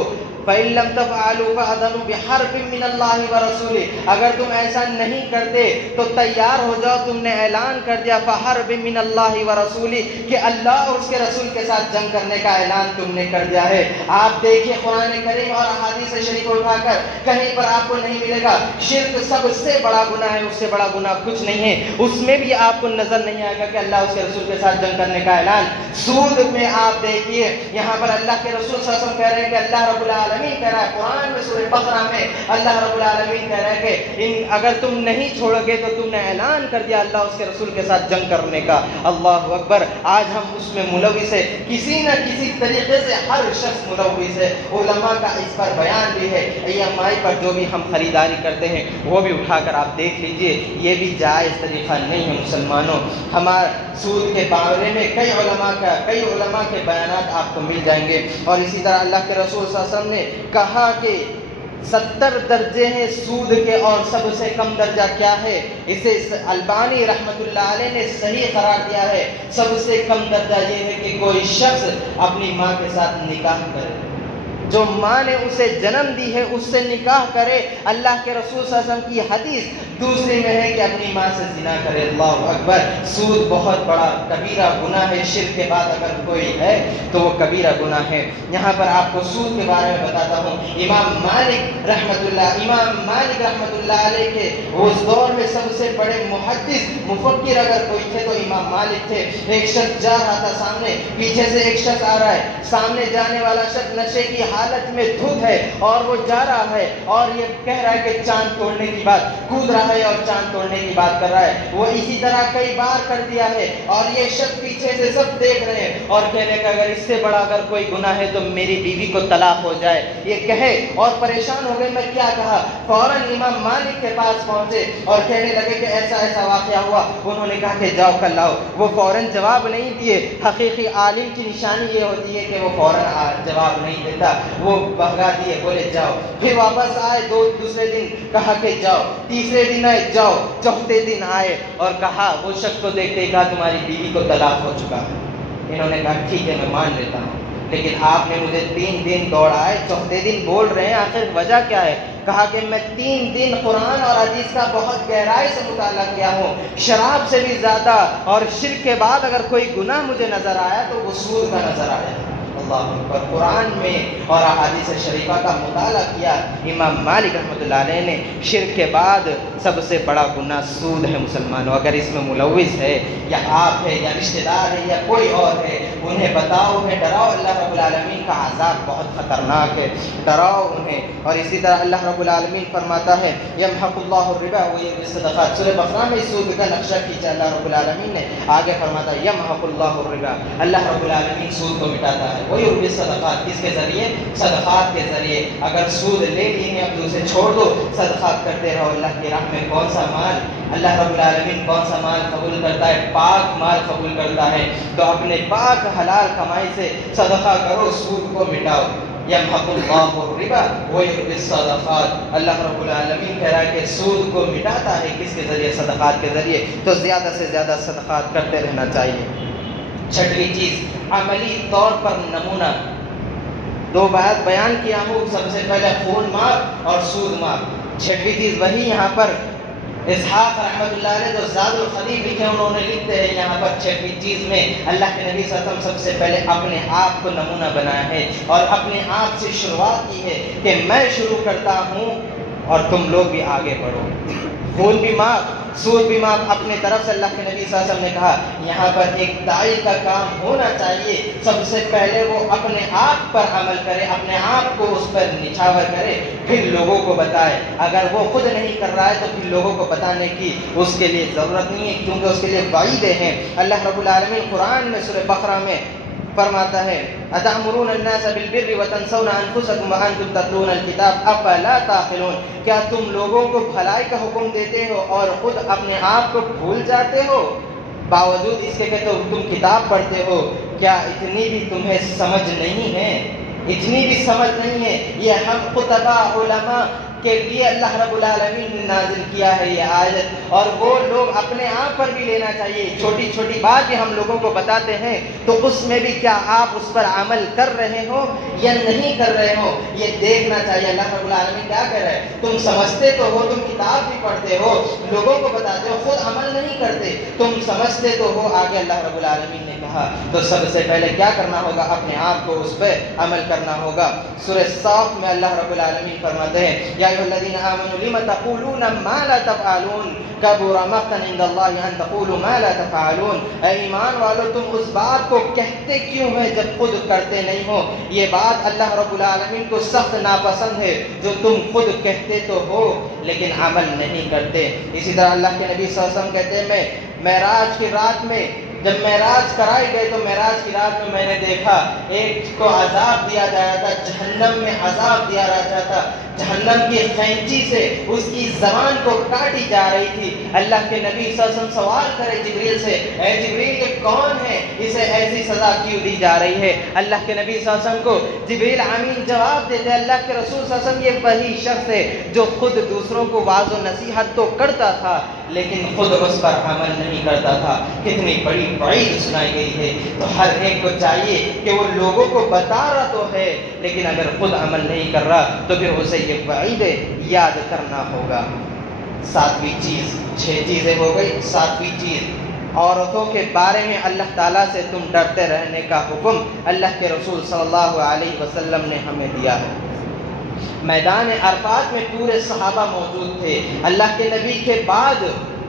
فَإِن لَّمْ تَفْعَلُوا فَأْذَنُوا بِحَرْبٍ مِّنَ اللَّهِ وَرَسُولِهِ۔ اگر تم ایسا نہیں کرتے تو تیار ہو جاؤ، تم نے اعلان کر دیا فَحَرْبٍ مِّنَ اللَّهِ وَرَسُولِهِ کہ اللہ اور اس کے رسول کے ساتھ جنگ کرنے کا اعلان تم نے کر دیا ہے۔ آپ دیکھیے قرآن کریم اور احادیث شریف اٹھا کر کہیں پر آپ کو نہیں ملے گا شرک سب سے بڑا گناہ ہے، اس سے بڑا گناہ کچھ نہیں ہے، اس میں بھی آپ کو نظر نہیں آئے گا کہ اللہ اس کے رسول کے ساتھ جنگ کرنے کا اعلان۔ سود میں آپ دیکھیے یہاں پر اللہ کے رسول صلی اللہ علیہ وسلم کہہ رہے ہیں کہ اللہ رب العالمین کہہ رہا ہے قرآن میں سورہ بقرہ میں اللہ رب العالمین کہہ رہا ہے کہ اگر تم نہیں چھوڑو گے تو تم نے اعلان کر دیا اللہ اس کے رسول کے ساتھ جنگ کرنے کا۔ اللہ اکبر، آج ہم اس میں ملوث ہے، کسی نہ کسی طریقے سے ہر شخص ملوث ہے۔ علماء کا اس پر بیان بھی ہے، EMI پر جو بھی ہم خریداری کرتے ہیں وہ بھی اٹھا کر آپ دیکھ لیجئے، یہ بھی جائز طریقہ نہیں ہے۔ مسلمانوں، ہمارے سود کے بارے میں کئی علماء کے بیانات آپ کو مل جائیں گے۔ اور اسی طرح اللہ کے رسول صلی اللہ علیہ وسلم نے کہا کہ 70 درجے ہیں سود کے اور سب سے کم درجہ کیا ہے، اسے البانی رحمت اللہ علیہ نے صحیح قرار دیا ہے۔ سب سے کم درجہ یہ ہے کہ کوئی شخص اپنی ماں کے ساتھ نکاح کرے، جو ماں نے اسے جنم دی ہے اس سے نکاح کرے۔ اللہ کے رسول صلی اللہ علیہ وسلم کی حدیث دوسری میں ہے کہ اپنی ماں سے زنا کرے۔ اللہ اکبر، سود بہت بڑا کبیرہ گناہ ہے، شرک کے بعد اگر کوئی ہے تو وہ کبیرہ گناہ ہے۔ یہاں پر آپ کو سود کے بارے میں بتاتا ہوں۔ امام مالک رحمت اللہ علیہ کے اس دور میں سب سے بڑے محدث مفکر اگر کوئی تھے تو امام مالک تھے۔ ایک شخص جا رہا تھا سامنے، پیچھے سے ایک شخص آ رہا ہے، سامنے جانے والا شخص نشے کی حالت میں دھت ہے اور وہ جا رہا ہے اور یہ کہہ رہا ہے کہ چاند توڑنے کی بات، کود رہا ہے اور چاند توڑنے کی بات کر رہا ہے۔ وہ اسی طرح کئی بار کر دیا ہے اور یہ شخص پیچھے سے سب دیکھ رہے ہیں اور کہنے کا اگر اس سے بڑا اگر کوئی گناہ ہے تو میری بیوی کو طلاق ہو جائے، یہ کہے اور پریشان ہو گئے میں کیا کہا۔ فوراً امام مالک کے پاس پہنچے اور کہنے لگے کہ ایسا ایسا واقعہ ہوا۔ انہوں نے کہا کہ جاؤ کل لاؤ۔ وہ فوراً جواب نہیں دیے۔ حقیقی عالم کی نشانی یہ ہوتی ہے کہ وہ فوراً جواب نہیں دیتا، وہ بھگا دیے، بولے جاؤ۔ پھر واپس آئے، دوسرے دن کہا کہ جاؤ، تیسرے دن آئے جاؤ، چوتھے دن آئے اور کہا وہ شخص کو دیکھتے ہی کہا تمہاری بیوی کو طلاق ہو چکا ہے۔ انہوں نے کہا ٹھیک ہے میں مان لیتا ہوں، لیکن آپ نے مجھے 3 دن دوڑائے، چوتھے دن بول رہے ہیں آخر وجہ کیا ہے؟ کہا کہ میں 3 دن قرآن اور حدیث کا بہت گہرائی سے مطالعہ کیا ہوں، شراب سے بھی زیادہ، اور شرک کے بعد اگر کوئی گناہ مجھے نظر آیا تو وہ سود کا نظر آیا۔ اللہ اکبر۔ قرآن میں اور احادیث شریفہ کا مطالعہ کیا۔ امام مالک رحمۃ اللہ علیہ نے شرک کے بعد سب سے بڑا گناہ سود ہے مسلمانوں، اگر اس میں ملوث ہے یا آپ ہے یا رشتہ دار ہے یا کوئی اور ہے، انہیں بتاؤ، انہیں ڈراؤ، اللہ رب العالمین کا عذاب بہت خطرناک ہے، ڈراؤ انہیں۔ اور اسی طرح اللہ رب العالمین فرماتا ہے یمحق اللہ الربا ویربی الصدقات، سورہ بقرہ میں سود کا نقشہ کھینچا اللہ رب العالمین نے، آگے فرماتا ہے یمحق اللہ الربا، اللہ رب العالمین سود کو مٹاتا ہے، ویربی الصدقات، کس کے ذریعے؟ صدقات کے ذریعے۔ اگر سود لے لیے اب اسے چھوڑ دو، صدقات کرتے رہو اللہ کی راہ میں۔ کون سا مال اللہ رب العالمین کون سا مال قبول کرتا ہے؟ پاک مال قبول کرتا ہے، تو اپنے پاک حلال کمائی سے صدقہ کرو، سود کو مٹاؤ۔ یمحق اللہ الربا ویربی الصدقات، اللہ رب العالمین کہہ رہا ہے کہ سود کو مٹاتا ہے کس کے ذریعے؟ صدقات کے ذریعے۔ تو زیادہ سے زیادہ صدقات کرتے رہنا چاہیے۔ چھٹویں چیز، عملی طور پر نمونہ۔ 2 بات بیان کیا ہوں، سب سے پہلے خون معاف اور سود معاف۔ چھٹویں چیز وہی یہاں پر اسحاق رحمۃ اللہ علیہ جو زاد الخدیب لکھے انہوں نے لکھتے ہیں یہاں پر چھٹویں چیز میں اللہ کے نبی صلی اللہ علیہ وسلم سب سے پہلے اپنے آپ کو نمونہ بنایا ہے اور اپنے آپ سے شروعات کی ہے کہ میں شروع کرتا ہوں اور تم لوگ بھی آگے بڑھو۔ خون بھی معاف، سود بھی معاف، اپنے طرف سے اللہ کے نبی صلی اللہ علیہ وسلم نے کہا یہاں پر ایک داعی کا کام ہونا چاہیے، سب سے پہلے وہ اپنے آپ پر عمل کرے، اپنے آپ کو اس پر نچھاور کرے، پھر لوگوں کو بتائے۔ اگر وہ خود نہیں کر رہا ہے تو پھر لوگوں کو بتانے کی اس کے لیے ضرورت نہیں ہے، کیونکہ اس کے لیے وعیدیں ہیں۔ اللہ رب العالمین قرآن میں سورہ بقرہ میں فرماتا ہے اتأمرون الناس بالبر وتنسون انفسکم وانتم تتلون الکتاب افلا تعقلون، کیا تم لوگوں کو بھلائی کا حکم دیتے ہو اور خود اپنے آپ کو بھول جاتے ہو؟ باوجود اس کے کہ تم کتاب پڑھتے ہو، کیا اتنی بھی تمہیں سمجھ نہیں ہے؟ اتنی بھی سمجھ نہیں ہے؟ یہ ہم خطبہ علماء کے لیے اللہ رب العالمین نے نازل کیا ہے یہ آیت، اور وہ لوگ اپنے آپ پر بھی لینا چاہیے۔ چھوٹی چھوٹی بات بھی ہم لوگوں کو بتاتے ہیں تو اس میں بھی کیا آپ اس پر عمل کر رہے ہو یا نہیں کر رہے ہو، یہ دیکھنا چاہیے۔ اللہ رب العالمین کیا کہہ رہا ہے؟ تم سمجھتے تو ہو، تم کتاب بھی پڑھتے ہو، لوگوں کو بتاتے ہو، خود عمل نہیں کرتے، تم سمجھتے تو ہو، آگے اللہ رب العالمین نے کہا تو سب سے پہلے کیا کرنا ہوگا؟ اپنے آپ کو اس پہ عمل کرنا ہوگا۔ سورہ صاف میں اللہ رب العالمین فرماتے ہیں یا ایھا الذین آمنوا لم تقولون ما لا تفعلون کبر مقتا عند اللہ ان تقولوا ما لا تفعلون، اے ایمان والو تم اس بات کو کہتے کیوں ہے جب خود کرتے نہیں ہو؟ یہ بات اللہ رب العالمین کو سخت ناپسند ہے جو تم خود کہتے تو ہو لیکن عمل نہیں کرتے۔ اسی طرح اللہ کے نبی صلی اللہ علیہ وسلم کہتے ہیں میں معراج کی رات میں جب معراج کرائی گئی تو معراج کی رات میں نے دیکھا ایک کو عذاب دیا جاتا تھا، جہنم میں عذاب دیا جاتا تھا، جہنم کی قینچی سے اس کی زبان کو کاٹی جا رہی تھی۔ اللہ کے نبی صلی اللہ علیہ وسلم سوال کرے جبریل سے، اے جبریل یہ کون ہے، اسے ایسی سزا کیوں دی جا رہی ہے؟ اللہ کے نبی صلی اللہ علیہ وسلم کو جبریل امین جواب دیتے اللہ کے رسول صلی اللہ علیہ وسلم یہ وہی شخص ہے جو خود دوسروں کو واعظ و نصیحت تو کرتا تھا لیکن خود اس پر عمل نہیں کرتا تھا۔ کتنی بڑی وعید سنائی گئی ہے۔ تو ہر ایک کو چاہیے کہ وہ لوگوں کو بتا رہا تو ہے لیکن اگر خود عمل نہیں کر رہا تو پھر اسے یہ وعیدیں یاد کرنا ہوگا۔ 7ویں چیز، 6 چیزیں ہو گئی، 7ویں چیز عورتوں کے بارے میں اللہ تعالیٰ سے تم ڈرتے رہنے کا حکم اللہ کے رسول صلی اللہ علیہ وسلم نے ہمیں دیا ہے۔ میدان عرفات میں پورے صحابہ موجود تھے۔ اللہ کے نبی کے بعد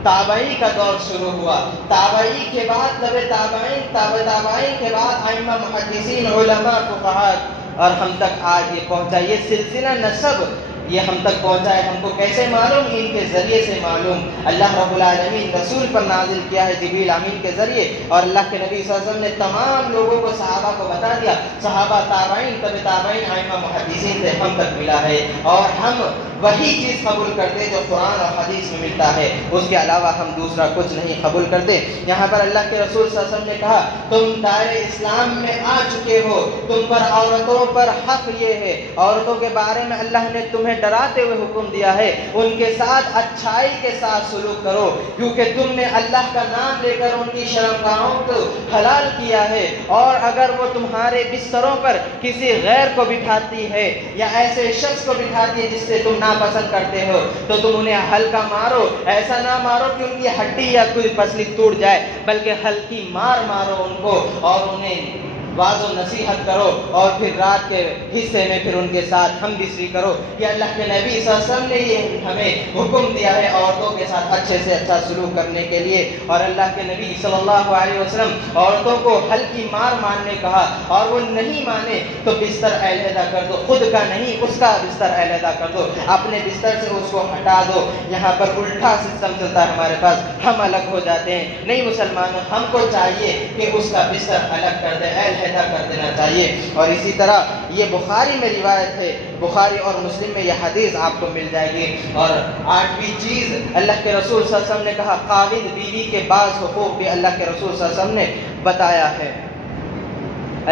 تابعی کا دور شروع ہوا، تابعی کے بعد تابعین کے بعد ائمہ محدثین علماء فقہاء، اور ہم تک آج یہ پہنچا، یہ سلسلہ نسب یہ ہم تک پہنچا ہے۔ ہم کو کیسے معلوم؟ ان کے ذریعے سے معلوم۔ اللہ رب العالمین رسول پر نازل کیا ہے جبریل امین کے ذریعے، اور اللہ کے نبی صلی اللہ علیہ وسلم نے تمام لوگوں کو صحابہ کو بتا دیا، صحابہ تابعین تابعین ائمہ محدثین سے ہم تک ملا ہے، اور ہم وہی چیز قبول کرتے جو قرآن اور حدیث میں ملتا ہے، اس کے علاوہ ہم دوسرا کچھ نہیں قبول کرتے۔ یہاں پر اللہ کے رسول صلی اللہ علیہ وسلم نے کہا تم دائرے اسلام میں آ چکے ہو، تم پر عورتوں پر حق یہ ہے، عورتوں کے بارے میں اللہ نے تمہیں ڈراتے ہوئے حکم دیا ہے ان کے ساتھ اچھائی کے ساتھ سلوک کرو، کیونکہ تم نے اللہ کا نام لے کر ان کی شرمگاہوں کو حلال کیا ہے، اور اگر وہ تمہارے بستروں پر کسی غیر کو بٹھاتی ہے یا ایسے شخص کو بٹھاتی ہے جس سے تم ناپسند کرتے ہو تو تم انہیں ہلکا مارو، ایسا نہ مارو کہ ان کی ہڈی یا کوئی پسلی ٹوٹ جائے، بلکہ ہلکی مار مارو ان کو اور انہیں واض و نصیحت کرو، اور پھر رات کے حصے میں پھر ان کے ساتھ ہم بستری کرو۔ یہ اللہ کے نبی صلی اللہ علیہ وسلم نے یہ ہمیں حکم دیا ہے عورتوں کے ساتھ اچھے سے اچھا سلوک کرنے کے لیے، اور اللہ کے نبی صلی اللہ علیہ وسلم عورتوں کو ہلکی مار ماننے کہا، اور وہ نہیں مانے تو بستر علیحدہ کر دو، خود کا نہیں اس کا بستر علیحدہ کر دو، اپنے بستر سے اس کو ہٹا دو۔ یہاں پر الٹا سسٹم چلتا ہے ہمارے پاس، ہم الگ ہو جاتے ہیں۔ نہیں مسلمانوں، ہم کو چاہیے کہ اس کا بستر الگ کر دے، علیحدہ کر دینا چاہیے۔ اور اسی طرح یہ بخاری میں روایت ہے، بخاری اور مسلم میں یہ حدیث آپ کو مل جائے گی۔ اور آٹھویں چیز اللہ کے رسول صلی اللہ علیہ وسلم نے کہا، خاوند بیوی کے بعض حقوق بھی اللہ کے رسول صلی اللہ علیہ وسلم نے بتایا ہے۔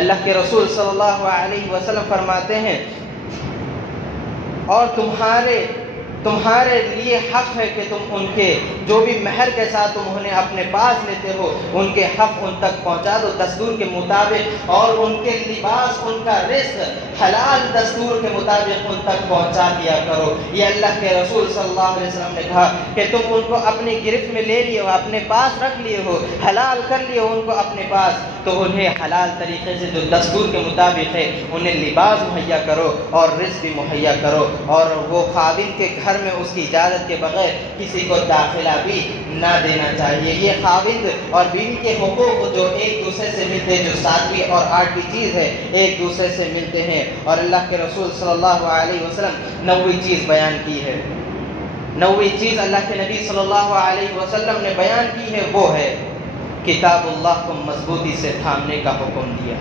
اللہ کے رسول صلی اللہ علیہ وسلم فرماتے ہیں اور تمہارے لیے حق ہے کہ تم ان کے جو بھی مہر کے ساتھ تم انہیں اپنے پاس لیتے ہو ان کے حق ان تک پہنچا دو دستور کے مطابق، اور ان کے لباس ان کا رزق حلال دستور کے مطابق ان تک پہنچا دیا کرو۔ یہ اللہ کے رسول صلی اللہ علیہ وسلم نے کہا کہ تم ان کو اپنی گرفت میں لے لیے ہو، اپنے پاس رکھ لیے ہو، حلال کر لیے ہو ان کو اپنے پاس، تو انہیں حلال طریقے سے جو دستور کے مطابق ہے انہیں لباس مہیا کرو اور رزق بھی مہیا کرو، اور وہ خاوند کے گھر میں اس کی اجازت کے بغیر کسی کو داخلہ بھی نہ دینا چاہیے۔ یہ خاوند اور بیوی کے حقوق جو ایک دوسرے سے ملتے ہیں، جو ساتویں اور آٹھویں چیز ہے، ایک دوسرے سے ملتے ہیں۔ اور اللہ کے رسول صلی اللہ علیہ وسلم 9ویں چیز بیان کی ہے، 9ویں چیز اللہ کے نبی صلی اللہ علیہ وسلم نے بیان کی ہے، وہ ہے کتاب اللہ کو مضبوطی سے تھامنے کا حکم دیا۔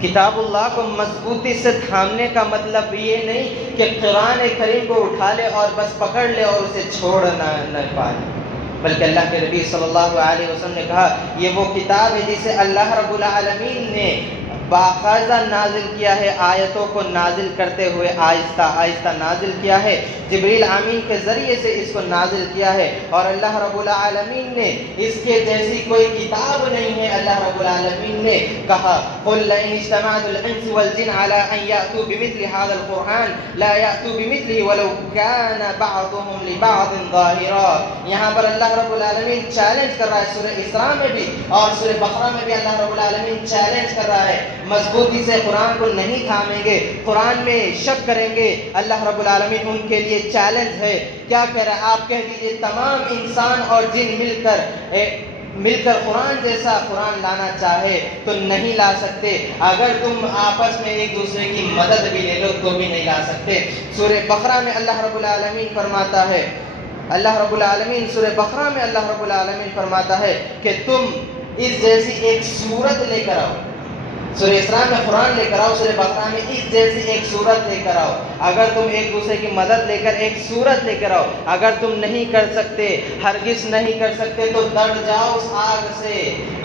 کتاب اللہ کو مضبوطی سے تھامنے کا مطلب یہ نہیں کہ قرآن کریم کو اٹھا لے اور بس پکڑ لے اور اسے چھوڑ نہ پائے، بلکہ اللہ کے نبی صلی اللہ علیہ وسلم نے کہا یہ وہ کتاب ہے جسے اللہ رب العالمین نے باقاعدہ نازل کیا ہے، آیتوں کو نازل کرتے ہوئے آہستہ آہستہ نازل کیا ہے، جبریل امین کے ذریعے سے اس کو نازل کیا ہے، اور اللہ رب العالمین نے اس کے جیسی کوئی کتاب نہیں ہے۔ اللہ رب العالمین نے کہا قُلْ لَئِنِ اجْتَمَعَتِ الْإِنسُ وَالْجِنُّ عَلَىٰ أَن يَأْتُوا بِمِثْلِ هَٰذَا الْقُرْآنِ لَا يَأْتُوا بِمِثْلِهِ وَلَوْ كَانَ بَعْضُهُمْ لِبَعْضٍ ظَاهِرًا۔ یہاں پر اللہ رب العالمین چیلنج کر رہا ہے، سورہ اسراء میں بھی اور سورہ بقرہ میں بھی اللہ رب العالمین چیلنج کر رہا ہے، مضبوطی سے قرآن کو نہیں تھامیں گے، قرآن میں شک کریں گے، اللہ رب العالمین ان کے لیے چیلنج ہے۔ کیا کہہ رہا ہے؟ آپ کہہ دیجئے تمام انسان اور جن مل کر قرآن جیسا قرآن لانا چاہے تو نہیں لا سکتے، اگر تم آپس میں ایک دوسرے کی مدد بھی لے لو تو بھی نہیں لا سکتے۔ سورہ بقرہ میں اللہ رب العالمین فرماتا ہے، سورہ بقرہ میں اللہ رب العالمین فرماتا ہے کہ تم اس جیسی ایک صورت لے کر آؤ، سورہ اسراء میں قرآن لے کر آؤ، سورہ بقرہ میں اس جیسی ایک صورت لے کر آؤ۔ اگر تم ایک دوسرے کی مدد لے کر ایک صورت لے کر آؤ، اگر تم نہیں کر سکتے، ہرگز نہیں کر سکتے، تو ڈر جاؤ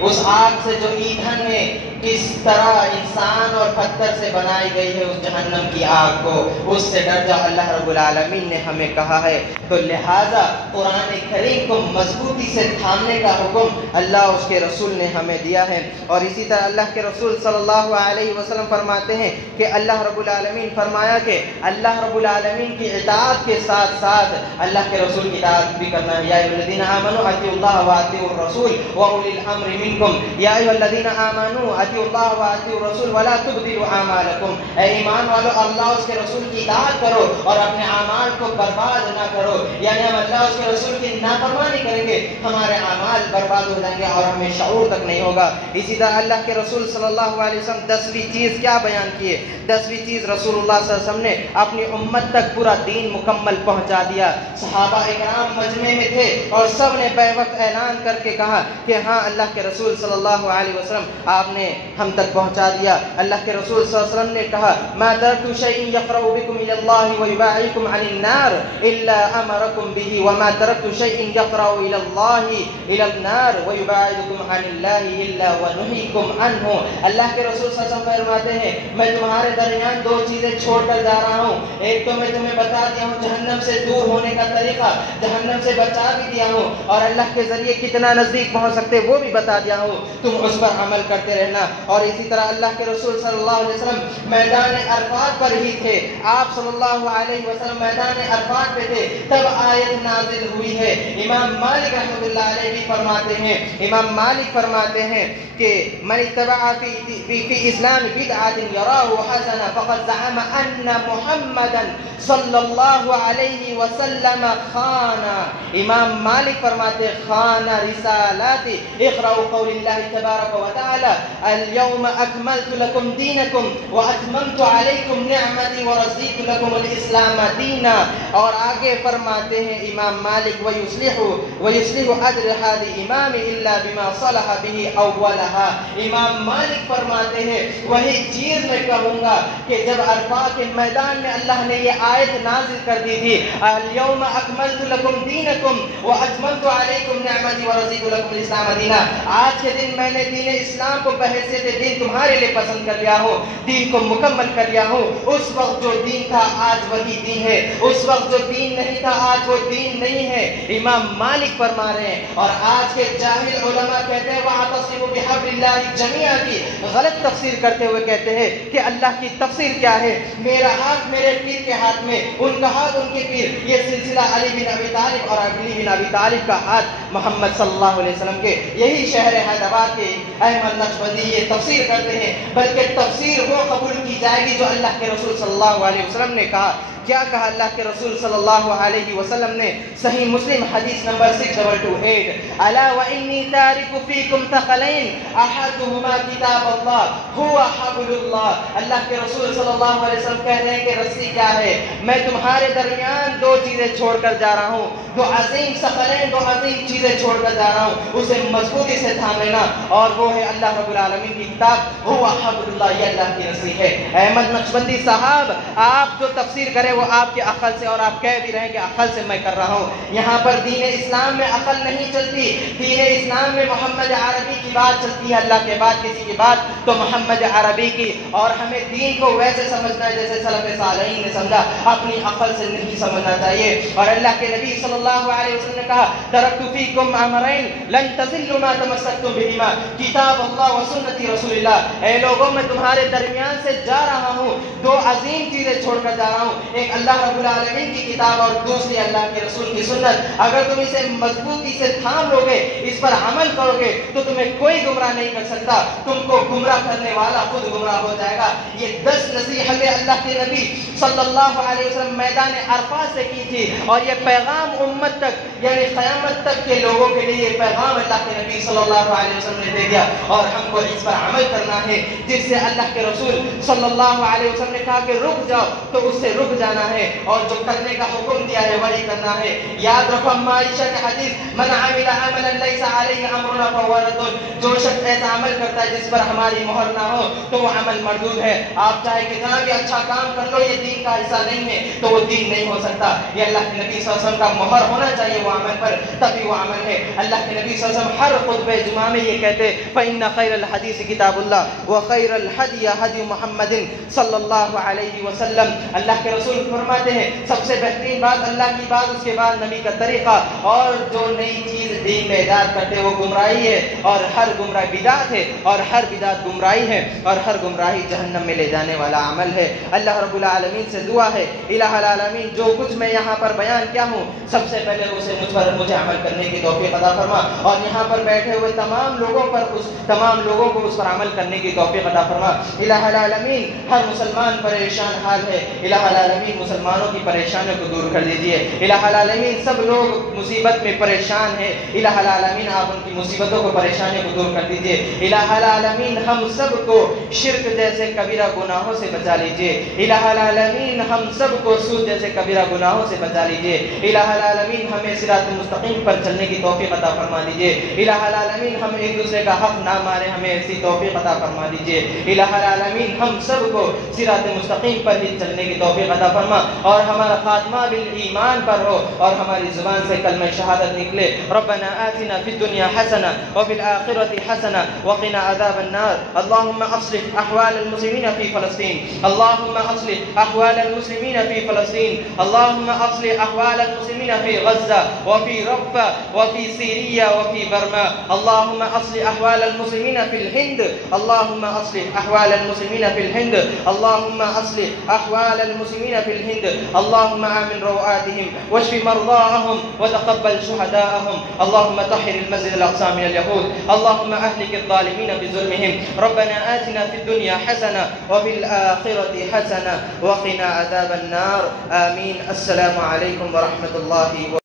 اس آگ سے جو ایندھن میں کس طرح انسان اور پتھر سے بنائی گئی ہے، اس جہنم کی آگ کو، اس سے ڈر جاؤ، اللہ رب العالمین نے ہمیں کہا ہے۔ تو لہٰذا قرآن کریم کو مضبوطی سے تھامنے کا حکم اللہ اس کے رسول نے ہمیں دیا ہے۔ اور اسی طرح اللہ کے رسول صلی اللہ علیہ وسلم فرماتے ہیں کہ اللہ رب العالمین فرمایا کہ اللہ رب العالمین کی اطاعت کے ساتھ ساتھ اللہ کے رسول کی اطاعت بھی کرنا ہے۔ یا ایھا الذین آمنوا اطیعوا اللہ واطیعوا الرسول واولی الامر منکم، یا ایھا الذین آمنوا اطیعوا اللہ واطیعوا الرسول ولا تبطلوا اعمالکم، اے ایمان والو اللہ اس کے رسول کی اطاعت کرو اور اپنے اعمال کو برباد نہ کرو، یعنی ہم اللہ اس کے رسول کی نافرمانی کریں گے ہمارے اعمال برباد ہو جائیں گے اور ہمیں شعور تک نہیں ہوگا۔ اسی طرح اللہ کے رسول صلی اللہ علیہ وسلم 10ویں چیز کیا بیان کیے؟ 10ویں چیز رسول اللہ صلی اللہ علیہ وسلم نے اپنی امت تک پورا دین مکمل پہنچا دیا۔ صحابہ اکرام مجمع میں تھے اور سب نے بے وقت اعلان کر کے کہا کہ ہاں اللہ کے رسول صلی اللہ علیہ وسلم آپ نے ہم تک پہنچا دیا۔ اللہ کے رسول صلی اللہ علیہ وسلم نے کہا ما ترکت شیء یقرب بکم الی اللہ ویباعدکم عن النار الا امرکم به وما ترکت شیء یقرب الی اللہ الی النار ویباعدکم عن اللہ الا ونہیکم عنہ۔ اللہ کے رسول صلی اللہ علیہ وسلم فرماتے ہیں میں تمہارے درمیان دو چیزیں چھوڑ کر جا رہا ہوں، ایک تو میں تمہیں بتا دیا ہوں جہنم سے دور ہونے کا طریقہ، جہنم سے بچا بھی دیا ہوں، اور اللہ کے ذریعے کتنا نزدیک پہنچ سکتے وہ بھی بتا دیا ہوں، تم اس پر عمل کرتے رہنا۔ اور اسی طرح اللہ کے رسول صلی اللہ علیہ وسلم میدان عرفات پر ہی تھے، آپ صلی اللہ علیہ وسلم میدان عرفات پہ تھے، تب آیت نازل ہوئی ہے۔ امام مالک رحمۃ اللہ علیہ بھی فرماتے ہیں، امام مالک فرماتے ہیں کہ من اتبع فی اسلام بدعۃ یراہ حسنہ فقد زعم ان محمدا صلی اللہ علیہ وسلم خانا۔ امام مالک فرماتے خانا رسالات اقرأوا قول اللہ تبارک و تعالی اليوم اکملت لکم دینکم واتممت علیکم نعمتی ورضیت لکم الاسلام دینا۔ اور آگے فرماتے ہیں امام مالک ویصلح اجر هذا امام الا بما صلح به اولها۔ امام مالک فرماتے ہیں وہی چیز میں کہوں گا کہ جب عرفات کے میدان میں اللہ نے یہ آیت نازل کر دی تھی اليوم اکملت لکم دینکم واتممت علیکم نعمتی ورضیت لکم الاسلام دینا، آج کے دن میں نے دین اسلام کو بحیثیت دین تمہارے لیے پسند کر لیا ہوں، دین کو مکمل کر لیا ہوں۔ اس وقت جو دین تھا آج وہی دین ہے، اس وقت جو دین نہیں تھا آج وہ دین نہیں ہے، امام مالک فرما رہے ہیں۔ اور آج کے جاہل علماء کہتے ہیں وَاعْتَصِمُوا بِحَبْلِ اللَّهِ جَمِيعًا کی غلط تفسیر کرتے ہوئے کہتے ہیں کہ اللہ کی تفسیر کیا ہے، میرا ہاتھ میرے پیر کے ہاتھ میں، ان کا ہاتھ ان کے پیر، یہ سلسلہ علی بن ابی طالب اور علی بن ابی طالب کا ہاتھ محمد صلی اللہ علیہ وسلم کے، یہی شہر حیدرآباد کے احمد نقشبندی یہ تفسیر کرتے ہیں، بلکہ تفسیر وہ قبول کی جائے گی جو اللہ کے رسول صلی اللہ علیہ وسلم نے کہا۔ کیا کہا اللہ کے رسول صلی اللہ علیہ وسلم نے؟ صحیح مسلم حدیث نمبر 6228 الا وانی تارک فیکم ثقلین احدهما کتاب اللہ هو حبل اللہ۔ اللہ کے رسول صلی اللہ علیہ وسلم کہہ رہے ہیں کہ رسی کیا ہے، میں تمہارے درمیان دو چیزیں چھوڑ کر جا رہا ہوں، دو عظیم ثقلین، دو عظیم چیزیں چھوڑ کر جا رہا ہوں، اسے مضبوطی سے تھام لینا، اور وہ ہے اللہ رب العالمین کی کتاب هو حبل اللہ، یہ اللہ کی رسی ہے۔ احمد نقشبندی صاحب آپ جو تفسیر کریں وہ آپ کے عقل سے، اور آپ کہہ بھی رہے ہیں کہ عقل سے میں کر رہا ہوں، یہاں پر دین اسلام میں عقل نہیں چلتی، دین اسلام میں محمد عربی کی بات چلتی ہے، اللہ کے بعد کسی کی بات تو محمد عربی کی، اور ہمیں دین کو ویسے سمجھنا ہے جیسے سلف صالحین نے سمجھا، اپنی عقل سے نہیں سمجھنا چاہیے۔ اور اللہ کے نبی صلی اللہ علیہ وسلم نے کہا ترکت فیکم امرین لن تضلوا ما تمسکتم بہما کتاب اللہ و سنت رسول اللہ۔ اے لوگوں میں تمہارے درمیان سے جا رہا ہوں، دو عظیم چیزیں چھوڑ کر جا رہا ہوں، ایک اللہ رب العالمین کی کتاب اور دوسری اللہ کے رسول کی سنت۔ اگر تم اسے مضبوطی سے تھام لو گے، اس پر عمل کرو گے تو تمہیں کوئی گمراہ نہیں کر سکتا، تم کو گمراہ کرنے والا خود گمراہ ہو جائے گا۔ یہ 10 نصیحتیں اللہ کے نبی صلی اللہ علیہ وسلم میدان عرفات سے کی تھی، اور یہ پیغام امت تک یعنی قیامت تک کے لوگوں کے لیے یہ پیغام اللہ کے نبی صلی اللہ علیہ وسلم نے دے دیا، اور ہم کو اس پر عمل کرنا ہے، جس سے اللہ کے رسول صلی اللہ علیہ وسلم نے کہا کہ رک جاؤ تو اس سے رک جانا ہے، اور جو کرنے کا حکم دیا ہے وہی کرنا ہے۔ یاد رکھو عائشہ کے حدیث من عمل عملا لیس علیہ امرنا فهو رد، جو شخص ایسا عمل کرتا ہے جس پر ہماری مہر نہ ہو تو وہ عمل مردود ہے۔ آپ چاہے کتنا بھی اچھا کام کر لو، یہ دین کا حصہ نہیں ہے تو وہ دین نہیں ہو سکتا، یہ اللہ کے نبی صلی اللہ علیہ وسلم کا مہر ہونا چاہیے وہ عمل پر، تبھی وہ عمل ہے۔ اللہ کے نبی صلی اللہ علیہ وسلم ہر خطبہ جمعہ میں یہ کہتے فإن خیر الحدیث کتاب اللہ وخیر الہدی ہدی محمد صلی اللہ علیہ وسلم۔ اللہ کے رسول فرماتے ہیں سب سے بہترین بات اللہ کی بات، اس کے بعد نبی کا طریقہ، اور جو نئی چیز دین میں ایجاد کرتے وہ گمراہی ہے، اور ہر گمراہ بدعت ہے، اور ہر بدعت گمراہی ہے، اور ہر گمراہی جہنم میں لے جانے والا عمل ہے۔ اللہ رب العالمین سے دعا ہے الہ العالمین جو کچھ میں یہاں پر بیان کیا ہوں سب سے پہلے اسے مجھے عمل کرنے کی توفیق عطا فرما، اور یہاں پر بیٹھے ہوئے تمام لوگوں کو اس پر عمل کرنے کی توفیق عطا فرما۔ الہ العالمین ہر مسلمان پریشان حال ہے، الہ العالمین مسلمانوں کی پریشانیوں کو دور کر دیجئے۔ الہ العالمین سب لوگ مصیبت میں پریشان ہیں، الہ العالمین آپ ان کی مصیبتوں کو پریشانیوں کو دور کر دیجئے۔ الہ العالمین ہم سب کو شرک جیسے کبیرہ گناہوں سے بچا لیجئے۔ الہ العالمین ہم سب کو سود جیسے کبیرہ گناہوں سے بچا لیجئے۔ الہ العالمین ہمیں صراط مستقیم پر چلنے کی توفیق عطا فرما دیجئے۔ الہ العالمین ہم ایک دوسرے کا حق نہ مارے، ہمیں ایسی توفیق عطا فرما دیجئے۔ الہ العالمین ہم سب کو صراط مستقیم پر ہی چلنے کی توفیق عطا فرما، اور ہمارا خاتمہ بالایمان پر ہو، اور ہماری زبان سے کلمہ شہادت نکلے۔ ربنا آتنا فی الدنیا حسنہ وفی الآخرة حسنہ وقنا عذاب النار۔ اللهم اصلح احوال المسلمین فی فلسطین، اللهم اصلح احوال المسلمین فی فلسطین، اللهم اصلح احوال المسلمین فی غزہ وفی رفح وفی سیریہ وفی برما، اللهم اصلح احوال المسلمین فی الہند، اللهم اصلح احوال المسلمین فی الہند، اللهم اصلح احوال المسلمین فی الہند، اللهم آمن روآتهم واشف مرضاهم وتقبل شهداءهم، اللهم طهر المسجد الاقصى من اليهود، اللهم اهلك الظالمين بظلمهم، ربنا آتنا في الدنيا حسنة وفي الآخرة حسنة وقنا عذاب النار، آمين۔ السلام عليكم ورحمة الله وبركاته۔